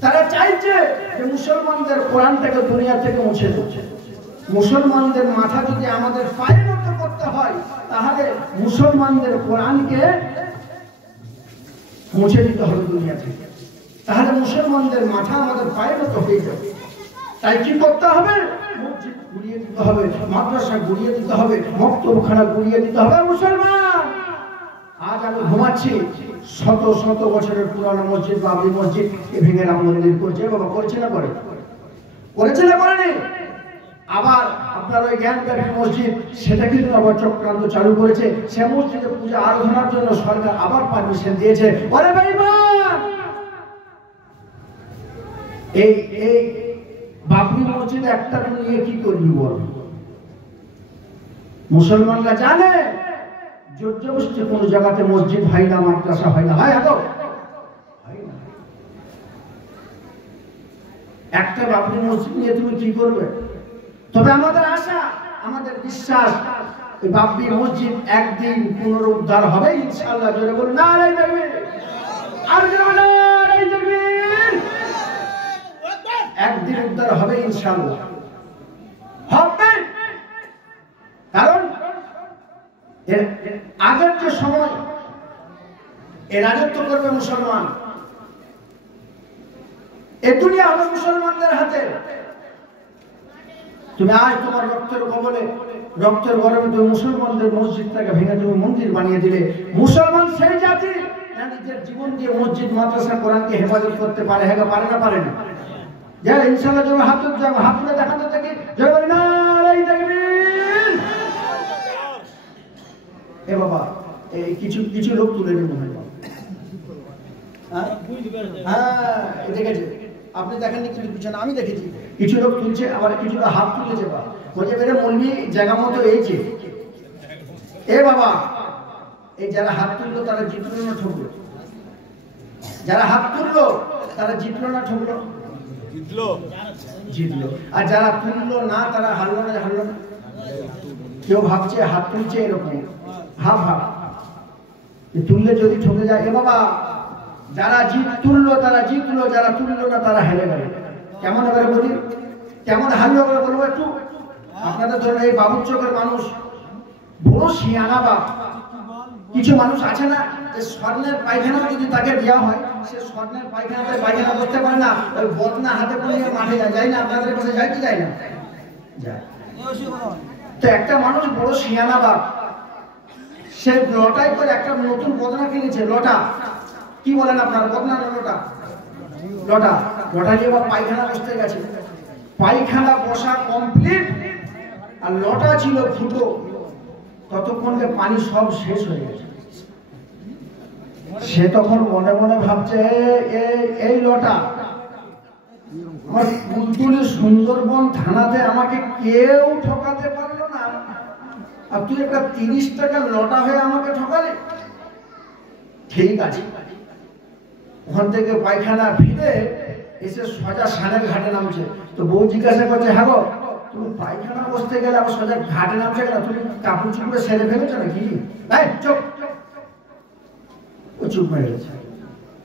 তারা চাইছে যে মুসলমানদের কোরআনটাকে দুনিয়া থেকে মুছে দিচ্ছে। মুসলমানদের মাথা যদি আমাদের পায়ের মতো করতে হয়, তাহলে মুসলমানদের কোরআনকে মুছে দিতে হবে দুনিয়া থেকে, তাহলে মুসলমানদের মাথা আমাদের পায়ের মতো হয়ে যাবে। তাই কি করতে হবে? মসজিদ গুড়িয়ে দিতে হবে, মাদ্রাসা গুড়িয়ে দিতে হবে, মক্তবখানা গুড়িয়ে দিতে হবে। মুসলমান, আজ আমি ঘুমাচ্ছি, শত শত বছরের পুরানো মসজিদ, বাবরি মসজিদ ভেঙে রাম মন্দির করছে বাবা, করছে না? করেছে না করেনি? আবার আপনার ওই জ্ঞানব্যাপী মসজিদ, সেটা কিন্তু আবার চক্রান্ত চালু করেছে। সে মসজিদে পূজা আরাধনার জন্য সরকার আবার পারমিশন দিয়েছে। ওরে ভাই, এই বাবরি মসজিদ একটা নিয়ে কি করবি বল? মুসলমানরা জানে জোর জবরদস্তি কোন জায়গাতে মসজিদ হয় না, মাদ্রাসা হয় না। হয় আদৌ একটা বাবরি মসজিদ নিয়ে তুমি কি করবে? তবে আমাদের আশা, আমাদের বিশ্বাস, ওই বাবরি মসজিদ একদিন পুনরুদ্ধার হবে ইনশাআল্লাহ। জোরে বলুন নারায়ে তাকবীর, আর জোরে বলুন নারায়ে তাকবীর। একদিন উদ্ধার হবে ইনশাআল্লাহ, হবে। কারণ এর আগের যে সময় এ রাজত্ব করবে মুসলমান, এ দুনিয়া হবে মুসলমানদের হাতে। তুমি আজ তোমার রক্তের কবলে, রক্তের গরমে তুমি মুসলমানদের মসজিদটাকে ভেঙে তুমি মন্দির বানিয়ে দিলে। মুসলমান সেই জাতি নিজের জীবন দিয়ে মসজিদ, মাদ্রাসা, কোরআনকে হেফাজত করতে পারে। হ্যাঁ, পারে না? পারে না? যা ইনশাআল্লাহ যখন হাত তুলে দেখাতে থাকি, জয় নারায়ে তাকবীর। এ বাবা, এই কিছু লোক তুলে নেব। হ্যাঁ, দেখেছে, আপনি দেখেননি কিন্তু পিছনে আমি দেখেছি কিছু লোক তুলছে, আবার কিছুটা হাত তুলেছে। বা বলছে বেরে মলবি জায়গা মতো এইছে। এ বাবা, এই যারা হাত তুললো তারা জিতলো না ঠকলো? যারা হাত তুললো তারা জিতলো না ঠকলো? জিতলো। আর যারা তুললো না তারা হারলো না? হারলো না। কেউ ভাবছে হাত তুলছে এরকম ভাব তুললে যদি ঠকে যায়। এ বাবা, যারা তুললো তারা জিতলো, যারা তুললো না তারা হেরে গেল। কেমন এবারে বলি, কেমন হারলো বলবো একটু? আপনাদের ধরুন এই বাবুর চোখের মানুষ বড় শিয়ানা বাপ। কিছু মানুষ আছে না, যে স্বর্ণের পায়খানা যদি তাকে দেওয়া হয়, সে স্বর্ণের পায়খানাতে পায়খানা করতে পারে না, ওই বদনা হাতে করে নিয়ে মাঠে যায় না? আপনাদের কাছে যায় কি যায় না? যায়। তো একটা মানুষ বড় শিয়ানা বাপ, সে লটাই করে একটা নতুন বদনা কিনেছে। লটা কি বলেন আপনার? বদনা না লটা? লটা নিয়ে পায়খানা বসতে গেছে। পায়খানা বসা কমপ্লিট, আর লটা ছিল ফুটো। ততক্ষণে পানি সব শেষ হয়ে গেছে। সে তখন মনে মনে ভাবছে, এই লটা আমার কুলতুলি সুন্দরবন থানাতে আমাকে কেউ ঠকাতে পারলো না, আর তুই একটা 30 টাকার লটা হয়ে আমাকে ঠকালে। ঠিক আছে। ওখান থেকে পায়খানা ফিরে এসে সোজা সানের ঘাটে নামছে। তো বউ জিজ্ঞাসা করছে, হ্যাঁ গো, তুমি পায়খানা বসতে গেলে আবার সোজা ঘাটে নামছে কেন? তুমি কাপড় চুপড়ে সেরে ফেলেছো নাকি? চুপ। ও চুপ হয়ে গেছে।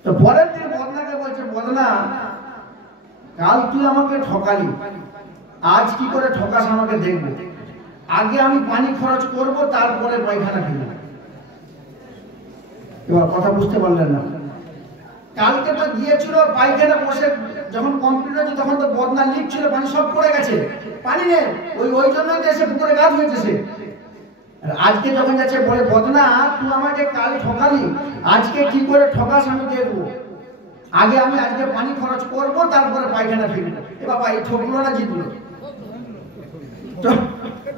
তো পরের দিন বদনাকে বলছে, বদনা, কাল তুই আমাকে ঠকালি, আজ কি করে ঠকাস আমাকে দেখবো। আগে আমি পানি খরচ করব, তারপরে পায়খানা ফেলবো। এবার কথা বুঝতে পারলেন না? কালকে তো গিয়েছিল পায়খানা বসে যখন কমপ্লিট হয়েছে তখন তো বদনা লিক ছিল, পানি সব পড়ে গেছে, পানি নেই, ওই জন্য এসে পুকুরে গাছ হয়েছে সে। আজকে যখন যাচ্ছে বলে বদনা তুই আমাকে কাল ঠকালি, আজকে কি করে ঠকাস আমি দেখবো, আগে আমি আজকে পানি খরচ করবো তারপরে পায়খানা ফিরবো। এ বাবা এই ঠকলো না জিতলো,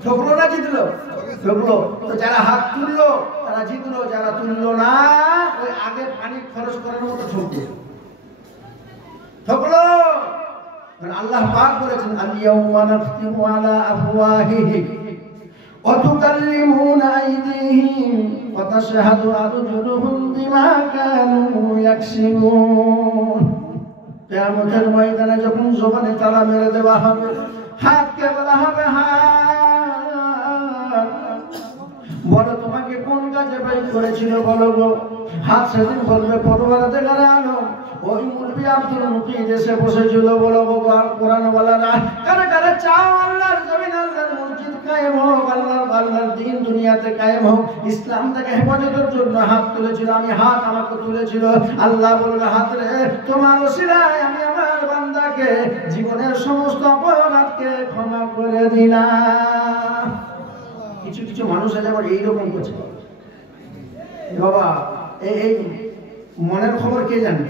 ঠকলো না জিতলো, ঠকলো। তো যারা হাত তুললো তারা জিতলো, যারা তুললো না ওই আগে পানি খরচ করার মতো ঠকলো, ঠকলো। আল্লাহ পাক বলেছেন আল-ইয়াউমা নাখতিমু আলা আফওয়াহিহিম ওয়া তুকাল্লিমুনা আইদিহিম ওয়া তাশহাদু আরজুলুহুম বিমা কানু ইয়াকসিবুন। কিয়ামতের ময়দানে যখন জবানে তালা মেরে দেওয়া হবে, হাতকে বলা হবে হাত বলো তোমাকে কোন কাজে বাইর করেছিল বলো গো। হাত সেদিন বলবে পরওয়ারদিগার আলম ওই মুলবি আব্দুল মুকিদ এসে বসেছিল বলো গো। আর কোরআন ওয়ালারা কারে কারে চাও আল্লাহর জমিন আল্লাহর মসজিদ কায়েম হোক, আল্লাহর দ্বীন দুনিয়াতে কায়েম হোক, ইসলাম থেকে হেফাজতের জন্য হাত তুলেছিল। আমি হাত আমাকে তুলেছিল, আল্লাহ বলবে হাত রে তোমার ওসিলায় আমি আমার বান্দাকে জীবনের সমস্ত অপরাধকে ক্ষমা করে দিলাম। কিছু কিছু মানুষ আছে আবার এইরকম করছে বাবা, এই মনের খবর কে জানে,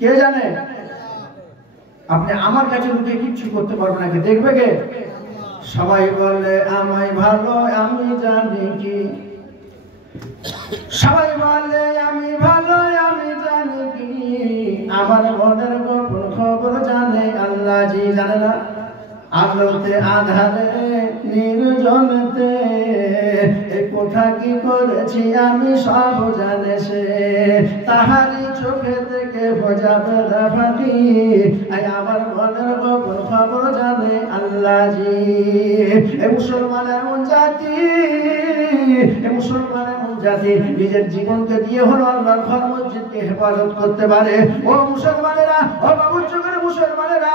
কে জানে? আপনি আমার কাছে লুকিয়ে কিচ্ছু করতে পারবেন না, দেখবে কে? সবাই বলে আমায় ভালো আমি জানি কি, সবাই বলে আমি ভালো আমি জানি কি, আমার মনের গোপন খবর জানে আল্লাহ জি। জানে না? আলোতে আধারে নির্জনতে এ কোথা কি করেছি আমি সব জানে সে, তাহারি চোখে থেকে বোঝাবে ফাঁকি, আমার মনের গোপন খবর জানে আল্লাহ জি। এ মুসলমান এমন জাতি, এ মুসলমান এমন জাতি নিজের জীবনকে দিয়ে হলো আল্লাহর ঘর মসজিদকে হেফাজত করতে পারে। ও মুসলমানেরা, ও বাবুর চোখের মুসলমানেরা,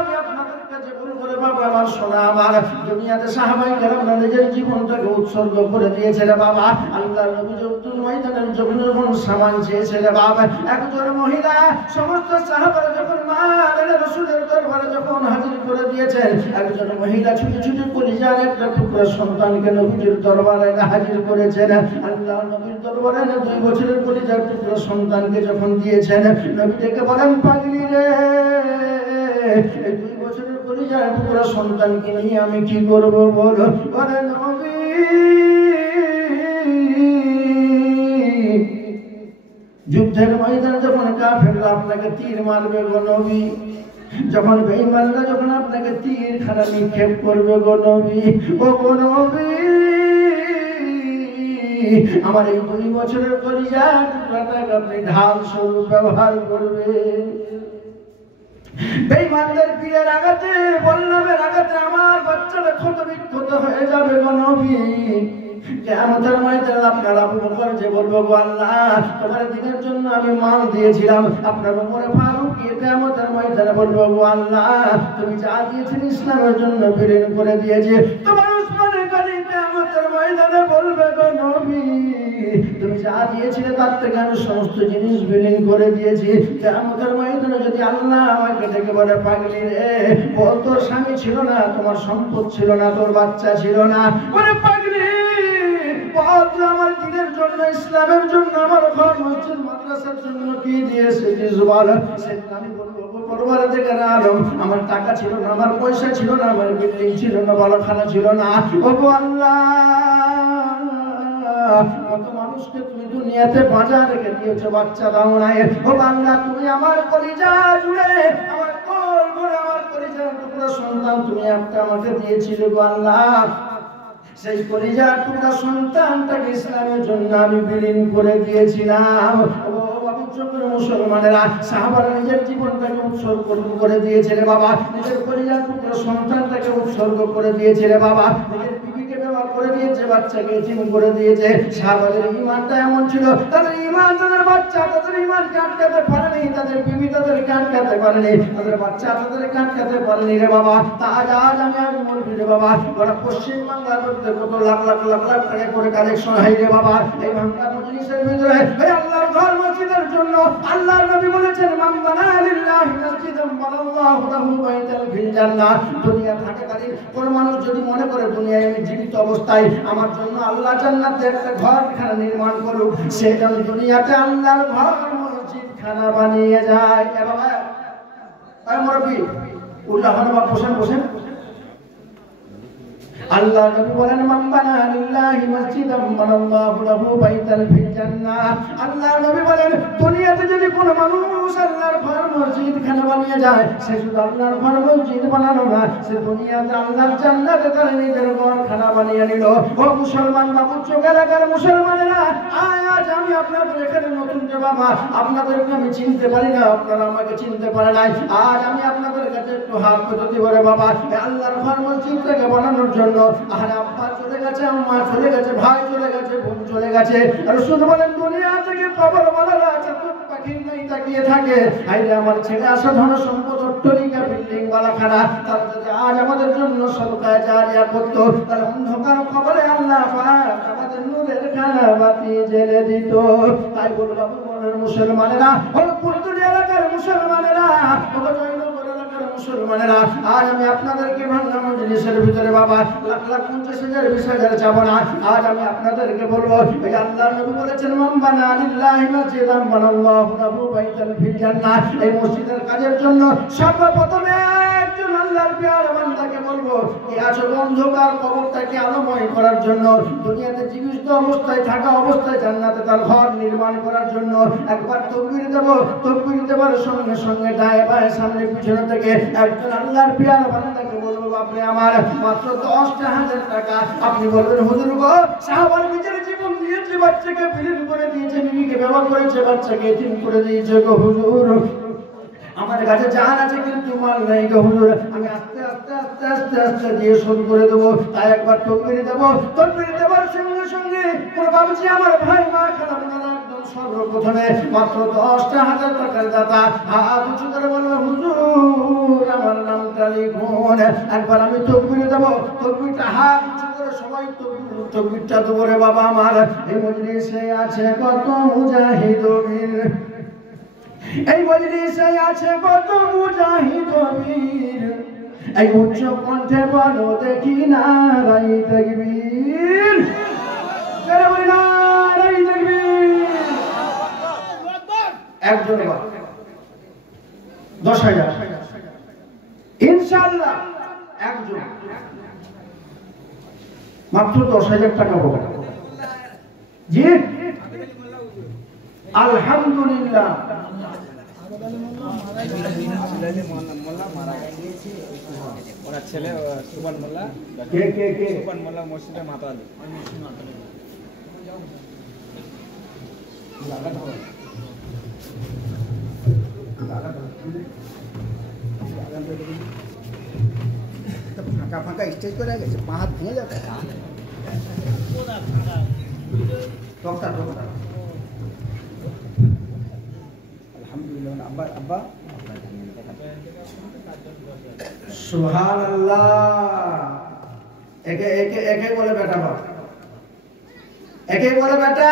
আমি আপনাদের কাছে বলে বাবা আমার সোনা আমার, দুনিয়াতে সাহাবায়ে কেরামরা নিজের জীবনটাকে উৎসর্গ করে দিয়েছে রে বাবা। আল্লাহর নবী যুদ্ধের ময়দানে যখন সামান চেয়েছে রে বাবা, একজন মহিলা সমস্ত সাহাবারা যখন মা রাসূলের দরবারে যখন হাজির করে দিয়েছেন, একজন মহিলা ছুটি ছুটি কলিজার একটা টুকরা সন্তানকে নবীর দরবারে হাজির করেছেন। আল্লাহর নবীর দরবারে 2 বছরের কলিজার টুকরা সন্তানকে যখন দিয়েছেন, নবী ডেকে বলেন পাগলি রে, এই 2 বছরের কলিজার টুকরা সন্তানকে নিয়ে আমি কি করব বলো? বলে নবী যুদ্ধের ময়দানে যখন কাফেররা আপনাকে তীর মারবে গো নবী, যখন বেঈমানরা যখন আপনাকে তীর খানা নিক্ষেপ করবে গো নবী, ও গো নবী আমার এই 2 বছরের কলিজার টুকরাটাকে আপনি ঢাল স্বরূপ ব্যবহার করবেন। বেঈমানদের পীরের আঘাতে বল্লভের আঘাতে আমার বাচ্চাটা ক্ষত বিক্ষত হয়ে যাবে গো নবী। কিয়ামতের ময়দানে আপনার আবু বকর যে বলবো গো আল্লাহ তোমার দিনের জন্য আমি মাল দিয়েছিলাম, আপনার ওমর ফারুক কিয়ামতের ময়দানে বলবো গো আল্লাহ তুমি যা দিয়েছেন ইসলামের জন্য বিলীন করে দিয়েছে। তোমার উসমানের গালি কিয়ামতের ময়দানে বলবে গো নবী তুমি যা দিয়েছিলে তার থেকে আমি সমস্ত জিনিস বিলীন করে দিয়েছি। কিয়ামতের ময়দানে যদি আল্লাহ আমাকে ডেকে বলে পাগলি রে, বল তোর স্বামী ছিল না, তোমার সম্পদ ছিল না, তোর বাচ্চা ছিল না, বলে পাগলি আমার দিনের জন্য ইসলামের জন্য আমার ঘর মসজিদ মাদ্রাসার জন্য কি দিয়েছে বল? সেদিন আমি বলবো পরওয়ারদিগার আলম আমার টাকা ছিল না, আমার পয়সা ছিল না, আমার বিল্ডিং ছিল না, বালাখানা ছিল না, ওগো আল্লাহ কত মানুষকে তুমি দুনিয়াতে বাঁচা রেখে দিয়েছো, বাচ্চা দাও নাই। ও আল্লাহ তুমি আমার কলিজা জুড়ে আমার কোল ভরে আমার কলিজার টুকরা সন্তান তুমি একটা আমাকে দিয়েছিলে গো আল্লাহ, সেই কলিজার টুকরা সন্তানটাকে ইসলামের জন্য আমি বিলীন করে দিয়েছিলাম। ও বাবু চোখের মুসলমানেরা, সাহাবারা নিজের জীবনটাকে উৎসর্গ করে দিয়েছে রে বাবা, নিজের কলিজার টুকরা সন্তানটাকে উৎসর্গ করে দিয়েছে রে বাবা, নিজের বিবিকে ব্যবহার করে দিয়েছে, বাচ্চাকে এতিম করে দিয়েছে। সাহাবাদের ঈমানটা এমন ছিল, তাদের ঈমান তাদের বাচ্চা তাদের ঈমানকে আটকাতে পারেনি, তাদের বিবি তাদেরকে আটকাতে পারেনি, তাদের বাচ্চা তাদেরকে আটকাতে পারেনি রে বাবা। তা আজ আমি বলবি রে বাবা, ওরা পশ্চিম বাংলার মধ্যে কত লাখ লাখ লাখ লাখ টাকা করে কালেকশন হয় রে বাবা, এই বাংলা মজলিসের ভিতরে আল্লাহর ঘর মসজিদের জন্য আল্লাহর নবী বলেছেন মান বানা লিল্লাহি মসজিদান বানাল্লাহু লাহু বাইতাল ফিল জান্নাহ। দুনিয়া থাকাকালীন কোন মানুষ যদি মনে করে দুনিয়ায় আমি জীবিত অবস্থায় আমার জন্য আল্লাহ জান্নাতে একটা ঘরখানা নির্মাণ করুক, সে যেন দুনিয়াতে আল্লাহর ঘর মসজিদখানা বানিয়ে যায়। এ বাবা এই মুরব্বি উল্লাহ বাবা বসেন। আল্লাহ নবী বলেন মান বানা লিল্লাহি মসজিদান বানাল্লাহু লাহু বাইতাল ফিল জান্নাহ। আল্লাহ নবী বলেন দুনিয়াতে যদি কোনো মানুষ আল্লাহর ঘর মসজিদখানা বানিয়ে যায়, সে শুধু আল্লাহর ঘর মসজিদ বানালো না, সে দুনিয়াতে আল্লাহর জান্নাতে তার নিজের ঘরখানা বানিয়ে নিল। ও মুসলমান বাবু, চোখ এলাকার মুসলমানেরা, আজ আমি আপনাদের এখানে নতুন যে বাবা, আপনাদেরকে আমি চিনতে পারি না, আপনারা আমাকে চিনতে পারে নাই। আজ আমি আপনাদের কাছে একটু হাত পেতে বলে বাবা, আল্লাহর ঘর মসজিদটাকে বানানোর জন্য আরে আব্বা চলে গেছে, আম্মা চলে গেছে, ভাই চলে গেছে, বোন চলে গেছে, আর শুধু বলেন দুনিয়া থেকে খবর বলারা আছে পাখির নাই তাকিয়ে থাকে, আইরে আমার ছেলে আসা ধন সম্পদ অট্টালিকা বিল্ডিং বালাখানা, তারা যদি আজ আমাদের জন্য সদকা জারিয়া করতো, তাহলে অন্ধকার খবরে আল্লাহ পাক আমাদের নূরের খানা বাতি জ্বেলে দিত। তাই বলবো মনের মুসলমানেরা, ও কুর্তুরি এলাকার মুসলমানেরা, মুসলমানেরা, আজ আমি আপনাদেরকে ভাঙা মজলিসের ভিতরে বাবা লাখ লাখ 50,000 20,000 চাবো না। আজ আমি আপনাদেরকে বলবো এই আল্লাহর নবী বলেছেন মান বানা লিল্লাহি মসজিদান বানাল্লাহু লাহু বাইতাল ফিল জান্নাহ। এই মসজিদের কাজের জন্য সর্বপ্রথমে একজন আল্লাহর পেয়ারা বান্দাকে বলবো এই আছো অন্ধকার কবরটাকে আলোময় করার জন্য, দুনিয়াতে জীবিত অবস্থায় থাকা অবস্থায় জান্নাতে তার ঘর নির্মাণ করার জন্য একবার তাকবীর দেব। তাকবীর দেবার সঙ্গে সঙ্গে ডায়ে বায়ে সামনে পিছনে থেকে একজন আল্লাহর পেয়ারা বান্দাকে বলবো বাপরে আমার মাত্র 10,000 টাকা। আপনি বলবেন হুজুর গো, সাহাবার বিচারে জীবন দিয়েছে, বাচ্চাকে বিলীন করে দিয়েছে, বিবিকে বিবাহ করেছে, বাচ্চাকে এতিম করে দিয়েছে গো হুজুর, আমার কাছে জান আছে কিন্তু মাল নাই গো হুজুর, আমি আস্তে আস্তে আস্তে আস্তে আস্তে দিয়ে শোধ করে দেবো। তাই একবার তাকবীর দেবো। তাকবীর দেওয়ার সঙ্গে সঙ্গে কোন বাবুজি আমার ভাই মা খারাপ না, একদম সর্বপ্রথমে মাত্র 10,000 টাকার দাতা হাত উঁচু করে বলবো হুজুর আমার নামটা লিখুন। একবার আমি তাকবীর দেবো, তাকবীরটা হাত উঁচু করে সবাই তাকবীরটা দেবো। রে বাবা আমার এই মজলিসে আছে কত মুজাহিদ বীর, এই মজলিসে আছে কত মুজাহিদ বীর, এই উচ্চ কণ্ঠে বলো দেখি নারায়ে তাকবীর, জোরে বলি নারায়ে তাকবীর। একজন 10,000 ইনশাআল্লাহ, একজন মাত্র 10,000 টাকা হবে। জি আলহামদুলিল্লাহ। ওনার ছেলে সুবহান মোল্লা, সুবহান মোল্লা মসজিদের মাতালি। ফাঁকা ফাঁকা স্টেজ করে গেছে, পা হাত ভেঙে যাবে। আলহামদুলিল্লাহ। আব্বা আব্বা সুবহানাল্লাহ। একে একে একে বলে বেটা বাপ, একে বলে বেটা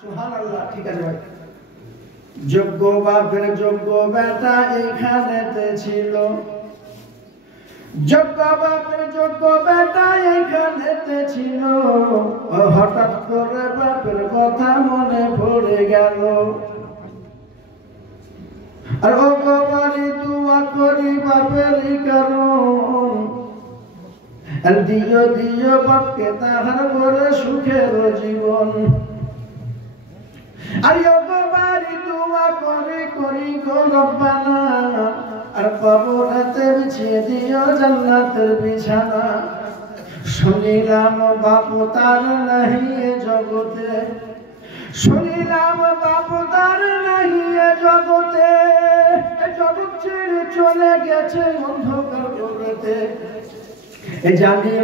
সুবহানাল্লাহ। ঠিক আছে ভাই, যোগ্য বাপের যোগ্য বেটা এখানেতে ছিল, যোগ্য বাপের যোগ্য বেটা এখানেতে ছিল, হঠাৎ করে বাপের কথা মনে পড়ে গেল, আর ও বাবারি দুয়া করি বাপেরই কারণ, আর দিও দিও বাপকে তাহার বড় সুখের জীবন, আর ও বাবারি দুয়া করি করি গো রব্বানা, আর কবরেতে বিছিয়ে দিও জান্নাতের বিছানা, শুনিলাম বাপু তার নাহি এ জগতে, শুনিলাম বাপু তার নাহি এ জগতে, জগৎ ছেড়ে চলে গেছে অন্ধকার কবরেতে, জানি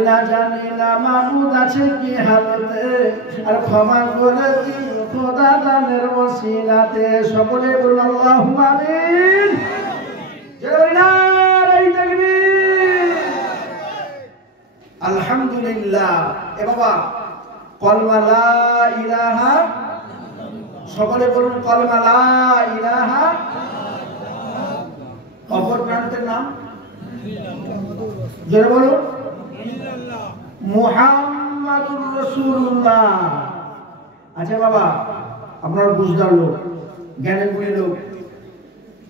না মাহমুদ আছে কি হালতে, আর ক্ষমা করে দিন খোদা দানের ওসিলাতে। সকলে বলুন আল্লাহুম্মা আমিন। আলহামদুলিল্লাহ। এ বাবা কলমা লা ইলাহা সকলে বলুন কলমা লা ইলাহা। অপর প্রান্তের নাম জোরে বলুন মুহাম্মাদুর রাসূলুল্লাহ। আচ্ছা বাবা, আপনারা বুঝদার লোক, জ্ঞানের গুণী লোক,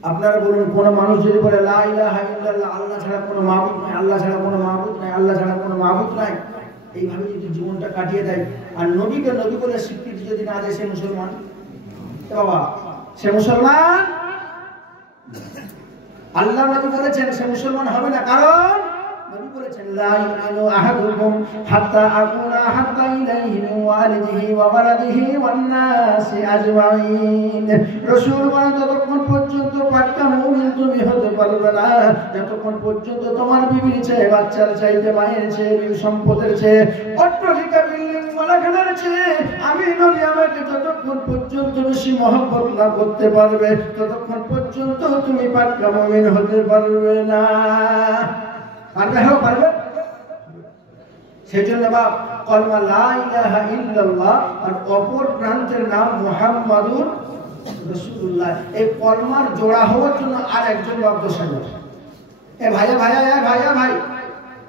আপনারা বলুন কোন মানুষ যদি বলে লা ইলাহা ইল্লাল্লাহ, আল্লাহ ছাড়া কোনো মাবুদ নাই, আল্লাহ ছাড়া কোনো মাবুদ নাই, আল্লাহ ছাড়া কোনো মাবুদ নাই, এইভাবে যদি জীবনটা কাটিয়ে দেয় আর নবীকে নবী বলে স্বীকৃতি যদি না দেয়, সে মুসলমান? বাবা সে মুসলমান? আল্লাহ নবী বলেছেন সে মুসলমান হবে না, কারণ নবী বলেছেন লা ইউমিনু আহাদুকুম হাত্তা আকুনা হাত্তা ইলাইহি মিন ওয়ালিদিহি ওয়া ওয়ালাদিহি ওয়ান নাসি আজমাইন। রাসূল বলেন যতক্ষণ পর্যন্ত পাক্কা মুমিন তুমি হতে পারবে না, যতক্ষণ পর্যন্ত তোমার বিবির চেয়ে, বাচ্চার চাইতে, মায়ের চেয়ে, সম্পদের চেয়ে, অট্টালিকা বিল্ডিং মালাখানার চেয়ে আমি নবী আমাকে যতক্ষণ পর্যন্ত বেশি মহব্বত না করতে পারবে, ততক্ষণ পর্যন্ত তুমি পাক্কা মুমিন হতে পারবে না। পারবে? হ্যাঁ পারবে। সেই জন্য বাপ কলমা লা ইলাহা ইল্লাল্লাহ আর অপর প্রান্তের নাম মুহাম্মাদুর রাসূলুল্লাহ, এই কলমার জোড়া হওয়ার জন্য আর একজন বাপ বসে গেছে। এ ভাইয়া ভাইয়া এ ভাইয়া ভাই,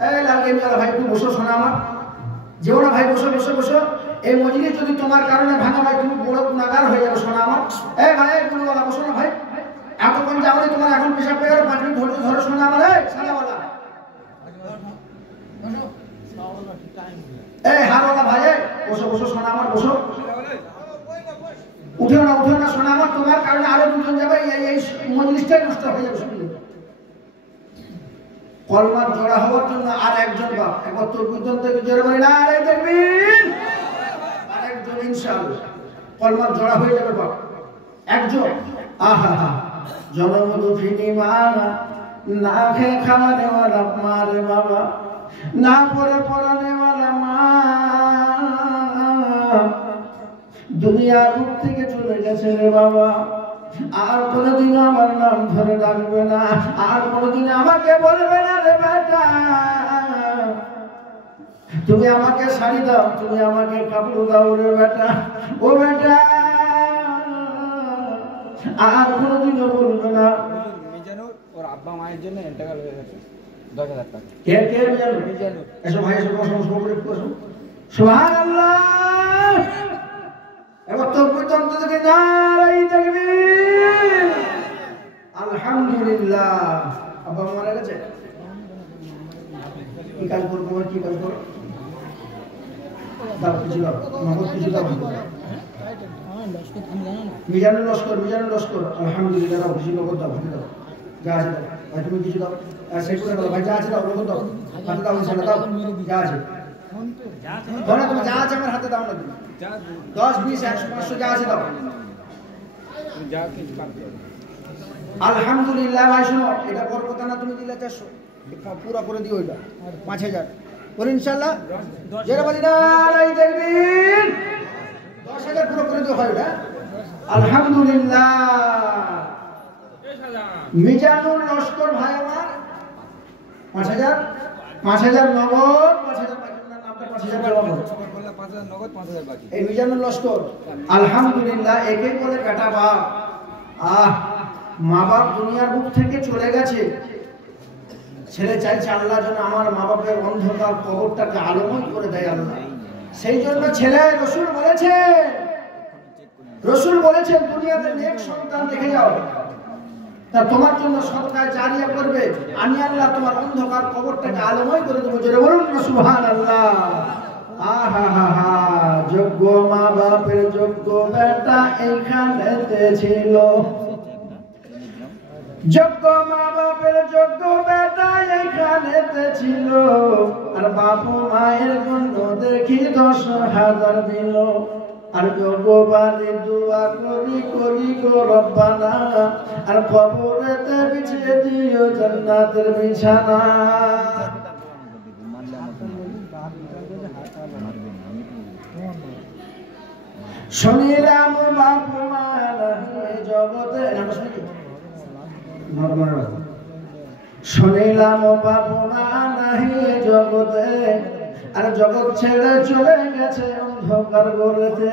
এই লাগেন ভাই, একটু বসো শোনা আমার, যেও না ভাই, বসো বসো বসো। এই মজলিস যদি তোমার কারণে ভাঙা ভাই, তুমি বড় গুনাহগার হয়ে যাবে শোনা আমার। এই ভাই একটু বলা বসো না ভাই, এতক্ষণ যাওনি তোমার, এখন পেশাব পেয়ে গেল, 5 মিনিট ধৈর্য ধরো শোনা আমার। এই সালাওয়ালা, এই হারওয়ালা ভাই, বসো বসো শোনা আমার, বসো। উঠেও না শোনা আমার, তোমার কারণে আরো দুজন যাবে, এই মজলিসটাই নষ্ট হয়ে যাবে। শুনলে কলমার জোড়া হওয়ার জন্য আর একজন বাপ, একবার তোর পর্যন্ত জোরে বলি না আরে দেখবিন, আর একজন ইনশাআল্লাহ কলমার জোড়া হয়ে যাবে বাপ, একজন। আহা হা, জনম দুঃখিনী মা, না খেয়ে খাওয়ানে ওয়ালা মা রে বাবা, না পরে পড়ানে ওয়ালা মা, দুনিয়ার রূপ থেকে চলে গেছে রে বাবা, আর কোনদিন আমার নাম ধরে ডাকবে না, আর কোনদিন আমাকে বলবে না রে বেটা তুমি আমাকে শাড়ি দাও, তুমি আমাকে কাপড় দাও রে বেটা, ও বেটা আর কোনদিন বলবে না। মিজানুর ওর আব্বা মায়ের জন্য ইন্তেকাল হয়ে গেছে, 10,000 টাকা। কে কে মিজানুর? এসো ভাই এসো, বসো বসো। সুবহানাল্লাহ। এবার তোর পর্যন্ত থেকে নারাই তাকবীর, আলহামদুলিল্লাহ। আব্বা মারা গেছে, কি কাজ করবো, কি কাজ করবো, দাও কিছু দাও, নগদ কিছু দাও। মিজানুর লস্কর, আলহামদুলিল্লাহ, দাও কিছু নগদ দাও, হাতে দাও, যা আছে দাও ভাই, তুমি কিছু দাও, সেই করে দাও ভাই, যা আছে দাও, নগদ দাও, হাতে দাও, ইনশাআল্লাহ দাও, যা আছে ধরো, তুমি যা আছে আমার হাতে দাও না, তুমি 10 20 100 500 যা আছে দাও। যা কিছু কাটতে আলহামদুলিল্লাহ। ভাই শোনো, এটা বড় কথা না, তুমি দিলে 400, পুরো করে দিও, এটা 5000 বল ইনশাআল্লাহ। যারা বলি না আলাই তাকবীর, 10000 পুরো করে দিও হয় এটা। আলহামদুলিল্লাহ। মিজানুর লস্কর ভাই আমার 5000 নগদ, 5000 বাকি, নামটা 5000 দেওয়া হবে। 5,000 নগদ, 5,000 বাকি। এই মিজানুর লস্কর আলহামদুলিল্লাহ, একেই বলে বেটা বাপ। মা বাপ দুনিয়ার বুক থেকে চলে গেছে, ছেলে চাইছে আল্লাহ যেন আমার মা বাপের অন্ধকার কবরটাকে আলোময় করে দেয় আল্লাহ। সেই জন্য ছেলে রসুল বলেছেন দুনিয়াতে নেক সন্তান দেখে যাও, তা তোমার জন্য সদকায়ে জারিয়া করবে, আমি আল্লাহ তোমার অন্ধকার কবরটাকে আলোময় করে দেবো। জোরে বলুন না সুবহানাল্লাহ। আহা হা হা, যোগ্য মা বাপের যোগ্য বেটা এইখানেতে ছিল, যোগ্য মা বাপের যোগ্য বেটা এইখানেতে ছিল, আর বাপু মায়ের জন্য দেখি 10,000 দিল, আর যোগ্য বাড়ি দোয়া করি করি গো রব্বানা, আর কবরেতে বিছিয়ে দিও জান্নাতের বিছানা। শুনিলাম বাপু মা জগতে, শুনিলাম বাপু মা নাহি জগতে, আর জগৎ ছেড়ে চলে গেছে অন্ধকার গড়েতে।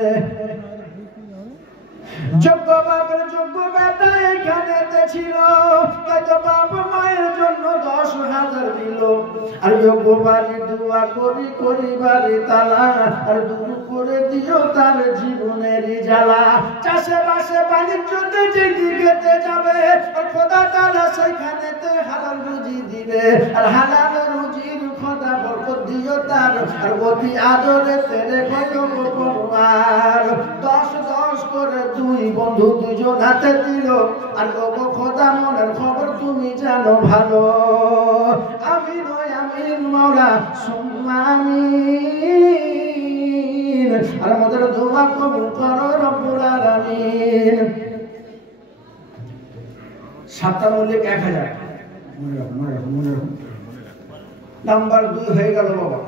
যোগ্য বাপের যোগ্য বেটা এখানেতে ছিল, তাই তো বাপ মায়ের জন্য 10,000 দিল। আর যোগ্য বাড়ি দোয়া করি করি বাড়ি তালা, আর দূর করে দিও তার জীবনের জ্বালা। চাষে বাসে বাণিজ্যতে যেদিকেতে যাবে, আর খোদা তাআলা সেখানেতে হালাল রুজি দিবে। আর হালাল রুজির খোদা বরকত দিও তার, আর অতি আদরে তেরে কত পরিবার। 10 করে 2 বন্ধু দুজন হাতে দিল, আর গো খোদা মনের খবর তুমি জানো ভালো। আমিন আমিন মাওলা সুম্মা আমিন। আর আমাদের দোয়া কবুল করো রব্বুল আলামিন। 7টা মূল্যে 1000 মনে রাখো। নাম্বার 2 হয়ে গেল বাবা।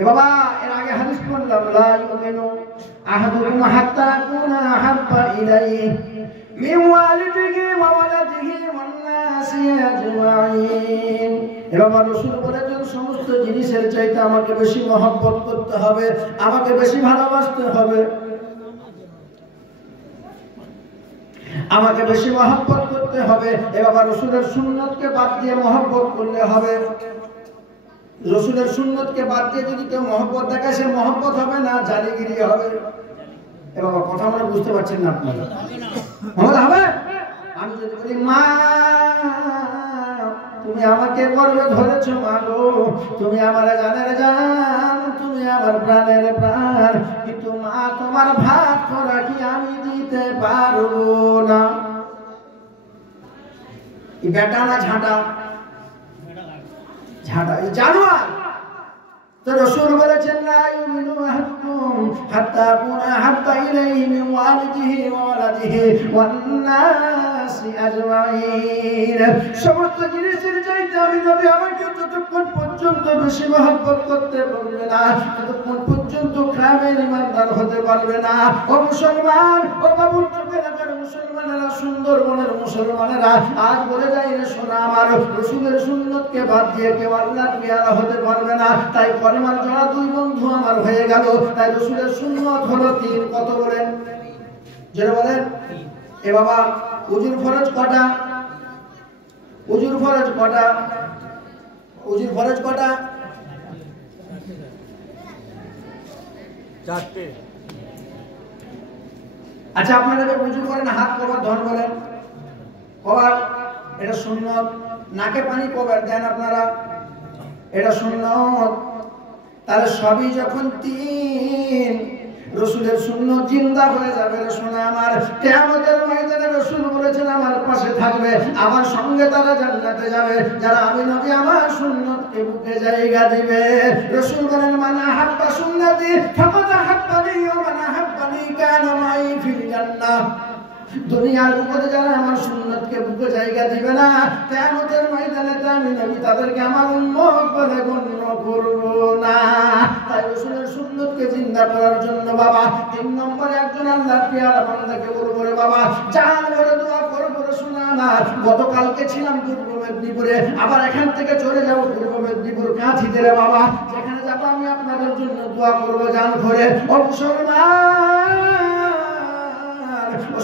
এ বাবা, এর আগে হাদিস পড়লাম, লা ইউমিনু আহাদুকুম হাত্তা আকুনা আহাব্বা ইলাইহি মিন ওয়ালিদিহি ওয়া ওয়ালাদিহি ওয়ান নাসি আজমাইন। এ বাবা, রাসূল বলেছেন সমস্ত জিনিসের চাইতে আমাকে বেশি মহব্বত করতে হবে, আমাকে বেশি ভালোবাসতে হবে, আমাকে বেশি মহব্বত করতে হবে। এ বাবা, রাসূলের সুন্নতকে বাদ দিয়ে মহব্বত করলে হবে। রাসূলের সুন্নতকে বাদ দিয়ে যদি কেউ মহব্বত দেখায়, সে মহব্বত হবে না, জালিগিরি হবে। এ বাবা, কথা মনে বুঝতে পারছেন না আপনারা? হবে। আমি যদি বলি মা তুমি আমাকে গর্বে ধরেছো, মা গো তুমি আমার জানের জান, তুমি আমার প্রাণের প্রাণ, কিন্তু মা তোমার ভাত করা কি আমি দিতে পারবো না। এই বেটা না ঝাঁটা? ঝাঁটা, এই জানোয়ার। তো রাসূল বলেছেন লা ইউমিনু আহাদুকুম হাত্তা আকুনা আহাব্বা ইলাইহি মিন ওয়ালিদিহি ওয়া ওয়ালাদিহি ওয়ান নাসি আজমাইন। সমস্ত জিনিসের চাইতে আমি নবী আমাকে যতক্ষণ পর্যন্ত বেশি মহব্বত করতে পারবে না, ততক্ষণ পর্যন্ত কামেল ইমানদার হতে পারবে না। ও মুসলমান, ও বাবুর চোখে লাগার মুসলমানেরা, সুন্দরবনের মুসলমানেরা, আজ বলে যাই রে শোনা, আমার রাসূলের সুন্নতকে বাদ দিয়ে কেউ আল্লাহর পেয়ারা হতে পারবে না। তাই পরিমাণ যারা 2 বন্ধু আমার হয়ে গেল, তাই রাসূলের সুন্নত হলো 3। কত বলেন? যারা বলেন। এ বাবা, উজুর ফরজ কটা? উজুর ফরজ কটা? উজুর ফরজ কটা? 4টে। আচ্ছা, আপনারা যে উজু করেন হাত কবার ধর বলেন? কবার? এটা সুন্নত। নাকে পানি কবার দেন আপনারা? এটা সুন্নত। তাহলে সবই যখন 3, রাসূলের সুন্নত জিন্দা হয়ে যাবে রে শোনা আমার। কিয়ামতের ময়দানে রাসূল বলেছেন আমার পাশে থাকবে, আমার সঙ্গে তারা জান্নাতে যাবে যারা আমি নবী আমার সুন্নতকে বুকে জায়গা দিবে। রাসূল বলেন মান আহাব্বা সুন্নতি ফাকাদ আহাব্বানি ওয়া মান আহাব্বানি কানা মাই ফিল জান্নাহ। দুনিয়ার উপরে যারা আমার সুন্নতকে বুকে জায়গা দিবে না, কিয়ামতের ময়দানে আমি নবী তাদেরকে আমার উম্মত বলে গণ্য করব না। তাই রাসূলের সুন্নতকে জিন্দা করার জন্য বাবা 3 নম্বরে একজন আল্লাহর পেয়ারা বান্দাকে বলবো রে বাবা, জান ভরে দোয়া করব রে শোনা আমার। গতকালকে ছিলাম পূর্ব মেদিনীপুরে, আবার এখান থেকে চলে যাব পূর্ব মেদিনীপুর কাঁথিতে রে বাবা। যেখানে যাব আমি আপনাদের জন্য দোয়া করব জান ভরে। ও মুসলমান,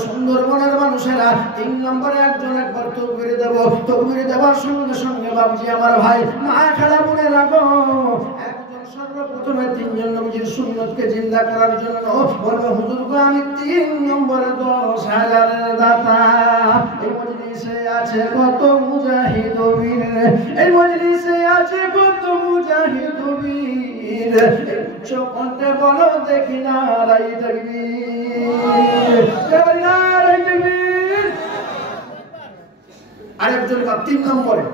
সুন্দরবনের মানুষেরা 3 নম্বরে একজন একবার তকবীর দেব। তকবীর দেওয়ার সঙ্গে সঙ্গে বাবজি আমার ভাই মা খালা মনে রাখো, একজন সর্বপ্রথমে 3 জন নবীর সুন্নতকে জিন্দা করার জন্য বলবে হুজুর গো আমি 3 নম্বরে 10,000 দাতা। এই মজলিসে আছে কত মুজাহিদ বীর, এই মজলিসে আছে কত মুজাহিদ বীর, উচ্চ কণ্ঠে বলো দেখি না রাই তাকবীর, নারায়ে তাকবীর। আরেকজন 3 নম্বরে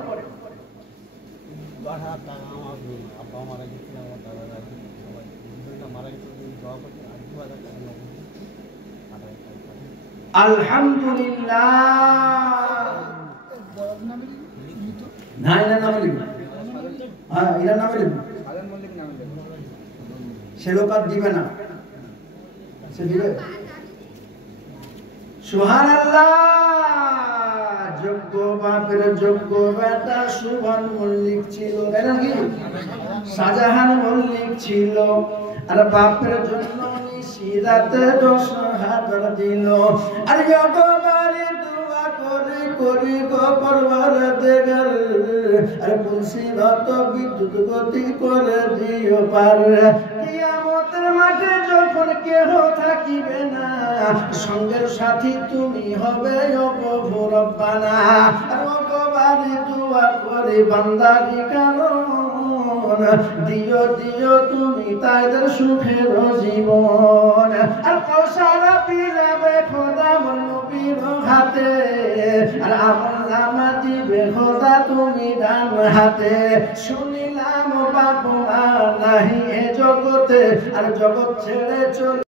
আলহামদুলিল্লাহ। না এর নামে লিখুন, হ্যাঁ এর নামে লিখুন। সে লোক আর দিবে না, সে দিবে। সুবহানাল্লাহ। যোগ্য বাপের যোগ্য বেটা সুবহান মল্লিক ছিল, তাই নাকি? শাহজাহান মল্লিক ছিল। আর বাপের জন্য নিশি রাতে 10,000 দিল। আর যতবারে দোয়া করে করি গো পরওয়ারদিগার, আর মুসিবত বিদ্যুৎ গতি করে দিও পার। কিয়ামতের মাঠে যখন কেহ থাকিবে না, সঙ্গের সাথী তুমি হবে ও প্রভু রব্বানা। আর ওগোবারে দোয়া করে বান্দারি কারণ, দিও দিও তুমি তাদের সুখের জীবন। আর কৌশলা পিলাবে খোদা মোর নবীর হাতে, আর আমল নামা দিবে খোদা তুমি ডান হাতে। শুনিলাম বাবু আর নাহি এ জগতে, আর জগৎ ছেড়ে চলে